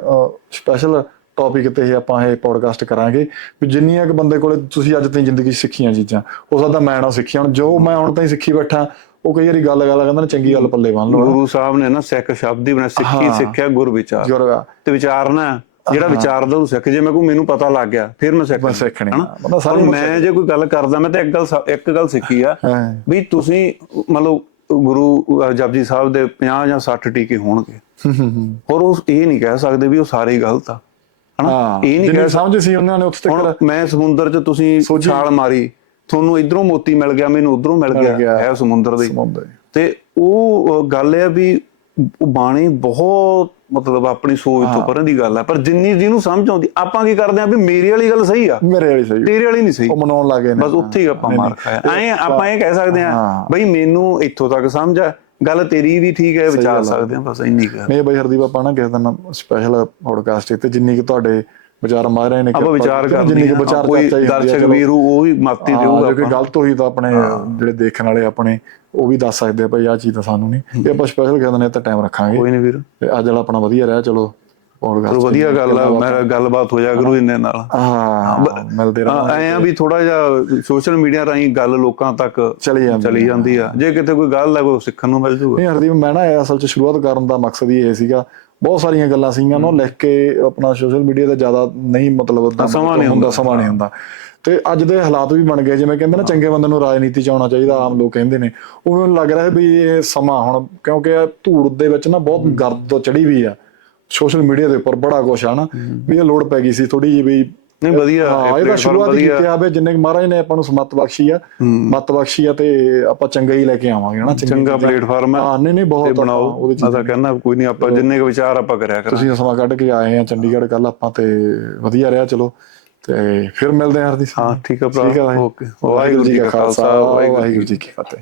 ਸਪੈਸ਼ਲ ਟੌਪਿਕ ਤੇ ਇਹ ਆਪਾਂ ਇਹ ਪੋਡਕਾਸਟ ਕਰਾਂਗੇ ਵੀ ਜਿੰਨੀਆਂ ਕਿ ਬੰਦੇ ਕੋਲੇ ਤੁਸੀਂ ਅੱਜ ਤਾਈਂ ਜ਼ਿੰਦਗੀ ਸਿੱਖੀਆਂ ਚੀਜ਼ਾਂ ਹੋ ਸਕਦਾ ਮੈਂ ਨਾ ਸਿੱਖੀਆਂ ਹੁਣ। ਜੋ ਮੈਂ ਹੁਣ ਤਾਈਂ ਸਿੱਖੀ ਬੈਠਾ ਉਹ ਕਈ ਵਾਰੀ ਗੱਲ ਗੱਲ ਕਹਿੰਦਾ ਨਾ ਚੰਗੀ ਗੱਲ ਪੱਲੇ ਬੰਨ ਲਓ। ਗੁਰੂ ਸਾਹਿਬ ਨੇ ਨਾ ਸਿੱਖ ਸ਼ਬਦ ਹੀ ਬਣਾ ਸਿੱਖੀ ਸਿੱਖਿਆ ਗੁਰ ਵਿਚਾਰ। ਤੇ ਵਿਚਾਰਨਾ ਜਿਹੜਾ ਵਿਚਾਰਦਾ ਉਹ ਸਿੱਖ ਜੇ ਮੈਂ ਕੋਈ ਮੈਨੂੰ ਪਤਾ ਲੱਗ ਗਿਆ ਫਿਰ ਮੈਂ ਸਿੱਖ ਸਿੱਖਣੀ। ਹਨਾ? ਉਮਰ ਮੈਂ ਜੇ ਕੋਈ ਗੱਲ ਕਰਦਾ ਮੈਂ ਤਾਂ ਇੱਕ ਗੱਲ ਇੱਕ ਗੱਲ ਸਿੱਖੀ ਆ ਹਾਂ। ਵੀ ਤੁਸੀਂ ਮਤਲਬ ਗੁਰੂ ਜਪਜੀ ਸਾਹਿਬ ਦੇ 50 ਜਾਂ 60 ਟੀਕੇ ਹੋਣਗੇ। ਔਰ ਉਹ ਇਹ ਨਹੀਂ ਕਹਿ ਸਕਦੇ ਵੀ ਉਹ ਸਾਰੇ ਹੀ ਗਲਤ ਆ। ਹਨਾ? ਹਾਂ ਇਹ ਨਹੀਂ ਕਹਿ ਸਮਝ ਸੀ ਉਹਨਾਂ ਨੇ ਉੱਥੇ ਹੁਣ ਤੱਕ ਮੈਂ ਸਮੁੰਦਰ 'ਚ ਤੁਸੀਂ ਛਾਲ ਮਾਰੀ ਤੁਹਾਨੂੰ ਇਧਰੋਂ ਮੋਤੀ ਮਿਲ ਗਿਆ ਮੈਨੂੰ ਉਧਰੋਂ ਮਿਲ ਗਿਆ। ਹੈ ਸਮੁੰਦਰ ਦੀ। ਤੇ ਉਹ ਗੱਲ ਇਹ ਆ ਵੀ ਉਹ ਬਾਣੀ ਬਹੁਤ ਮਤਲਬ ਆਪਣੀ ਸੋਚ ਤੋਂ ਪਰਾਂ ਦੀ ਗੱਲ ਹੈ ਪਰ ਜਿੰਨੀ ਜਿਹਨੂੰ ਸਮਝ ਆਉਂਦੀ ਆਪਾਂ ਕੀ ਕਰਦੇ ਆ ਵੀ ਮੇਰੀ ਵਾਲੀ ਗੱਲ ਸਹੀ ਆ? ਮੇਰੇ ਵਾਲੀ ਸਹੀ ਤੇਰੇ ਵਾਲੀ ਨਹੀਂ ਸਹੀ। ਉਹ ਮਨਾਉਣ ਲੱਗੇ ਨੇ। ਬਸ ਉੱਥੇ ਹੀ ਆਪਾਂ ਮਾਰ ਖਾਇਆ। ਐ ਆਪਾਂ ਇਹ ਕਹਿ ਸਕਦੇ ਆ। ਬਈ ਮੈਨੂੰ ਇੱਥੋਂ ਤੱਕ ਸਮਝ ਆ ਗੱਲ ਤੇਰੀ ਵੀ ਠੀਕ ਹੈ ਵਿਚਾਰ ਸਕਦੇ ਆ ਬਸ ਇੰਨੀ ਕਰ ਨਹੀਂ ਬਈ ਹਰਦੀਪ ਆਪਾਂ ਨਾ ਕਿਸੇ ਦਿਨ ਸਪੈਸ਼ਲ ਪੋਡਕਾਸਟ ਤੇ ਜਿੰਨੀ ਕਿ ਤੁਹਾਡੇ ਵਿਚਾਰ ਮਾਰ ਰਹੇ ਨੇ ਆਪਾਂ ਵਿਚਾਰ ਕਰਦੇ ਕਿ ਹਾਂ? ਕੋਈ ਹੀ ਆ, ਦਰਸ਼ਕ। ਵੀਰ ਉਹ ਵੀ ਮਾਤੀ ਹਾਂ, ਦੇਊਗਾ ਆਪਾਂ। ਗਲਤ ਹੋਈ ਤਾਂ ਆਪਣੇ ਜਿਹੜੇ ਦੇਖਣ ਵਾਲੇ ਆਪਣੇ ਉਹ ਵੀ ਦੱਸ ਸਕਦੇ ਆ ਭਾਈ ਆਹ ਚੀਜ਼ ਤਾਂ ਸਾਨੂੰ ਨਹੀਂ। ਇਹ ਆਪਾਂ ਸਪੈਸ਼ਲ ਕਹਿੰਦੇ ਨੇ ਤਾਂ ਟਾਈਮ ਰੱਖਾਂਗੇ। ਕੋਈ ਨਹੀਂ ਵੀਰ। ਤੇ ਅੱਜ ਵਾਲਾ ਆਪਣਾ ਵਧੀਆ ਰਿਹਾ ਚਲੋ। ਪੋਡਕਾਸਟ ਚਲੋ ਵਧੀਆ ਗੱਲ ਆ ਮੇਰਾ ਗੱਲਬਾਤ ਹੋ ਜਾ ਕਰੂ ਇੰਨੇ ਨਾਲ। ਹਾਂ ਮਿਲਦੇ ਰਹਾਂਗੇ। ਐ ਆ ਵੀ ਥੋੜਾ ਜਿਹਾ ਸੋਸ਼ਲ ਮੀਡੀਆ ਰਾਹੀਂ ਗੱਲ ਲੋਕਾਂ ਤੱਕ ਚਲੀ ਜਾਂਦੀ ਚਲੀ ਜਾਂਦੀ ਆ। ਜੇ ਕਿਤੇ ਕੋਈ ਗੱਲ ਆ ਕੋਈ ਸਿੱਖਣ ਨੂੰ ਮਿਲ ਜੂਗਾ। ਨਹੀਂ ਹਰਦੀਪ ਮੈਂ ਨਾ ਅਸਲ 'ਚ ਸ਼ੁਰੂਆਤ ਕਰਨ ਦਾ ਮਕਸਦ ਹੀ ਇਹ ਸੀਗਾ ਬਹੁਤ ਸਾਰੀਆਂ ਗੱਲਾਂ ਸੀਗੀਆਂ ਨਾ ਲਿਖ ਕੇ ਆਪਣਾ ਸੋਸ਼ਲ ਮੀਡੀਆ ਤੇ ਜ਼ਿਆਦਾ ਨਹੀਂ ਮਤਲਬ ਸਮਾਂ ਨਹੀਂ ਹੁੰਦਾ ਸਮਾਂ ਨਹੀਂ ਹੁੰਦਾ। ਤੇ ਅੱਜ ਦੇ ਹਾਲਾਤ ਵੀ ਬਣ ਗਏ ਜਿਵੇਂ ਕਹਿੰਦੇ ਨਾ ਚੰਗੇ ਬੰਦੇ ਨੂੰ ਰਾਜਨੀਤੀ 'ਚ ਆਉਣਾ ਚਾਹੀਦਾ ਆਮ ਲੋਕ ਕਹਿੰਦੇ ਨੇ। ਉਹ ਮੈਨੂੰ ਲੱਗ ਰਿਹਾ ਵੀ ਇਹ ਸਮਾਂ ਹੁਣ ਕਿਉਂਕਿ ਧੂੜ ਦੇ ਵਿੱਚ ਨਾ ਬਹੁਤ ਗਰਦ ਚੜੀ ਵੀ ਆ। ਸੋਸ਼ਲ ਮੀਡੀਆ ਦੇ ਉੱਪਰ ਬੜਾ ਕੁਛ ਆ ਨਾ। ਵੀ ਇਹ ਲੋੜ ਪੈ ਗਈ ਸੀ ਥੋੜੀ ਜਿਹੀ ਵੀ ਨਹੀਂ ਵਧੀਆ ਹਾਂ ਇਹ ਇਹਦਾ ਸ਼ੁਰੂਆਤ ਵਧੀਆ। ਕੀਤੀ ਆਵੇ ਜਿੰਨੇ ਕੁ ਮਹਾਰਾਜ ਨੇ ਆਪਾਂ ਨੂੰ ਸਮਤ ਬਖਸ਼ੀ ਆ ਮਤ ਬਖਸ਼ੀ ਆ ਤੇ ਆਪਾਂ ਚੰਗਾ ਹੀ ਲੈ ਕੇ ਆਵਾਂਗੇ ਹਨਾ ਚੰਗੀ। ਪਲੇਟਫਾਰਮ ਹੈ ਹਾਂ ਨਹੀਂ ਨਹੀਂ ਬਹੁਤ ਬਣਾਓ। ਉਹਦੇ ਚ ਮੈਂ ਤਾਂ ਕਹਿੰਦਾ ਕੋਈ ਨਹੀਂ ਆਪਾਂ ਜਿੰਨੇ ਕੁ ਵਿਚਾਰ ਆਪਾਂ ਕਰਿਆ ਕਰਾਂਗੇ। ਤੁਸੀਂ ਸਮਾਂ ਕੱਢ ਕੇ ਆਏ ਆ ਚੰਡੀਗੜ੍ਹ ਕੱਲ ਆਪਾਂ ਤੇ ਵਧੀਆ ਰਿਹਾ ਚਲੋ। ਤੇ ਫਿਰ ਮਿਲਦੇ ਹਾਂ ਹਰਦੀਪ ਹਾਂ ਠੀਕ ਆ ਭਰਾ। ਓਕੇ। ਵਾਹਿਗੁਰੂ ਜੀ ਕਾ ਖਾਲਸਾ ਵਾਹਿਗੁਰੂ ਜੀ ਕੀ ਫਤਿਹ।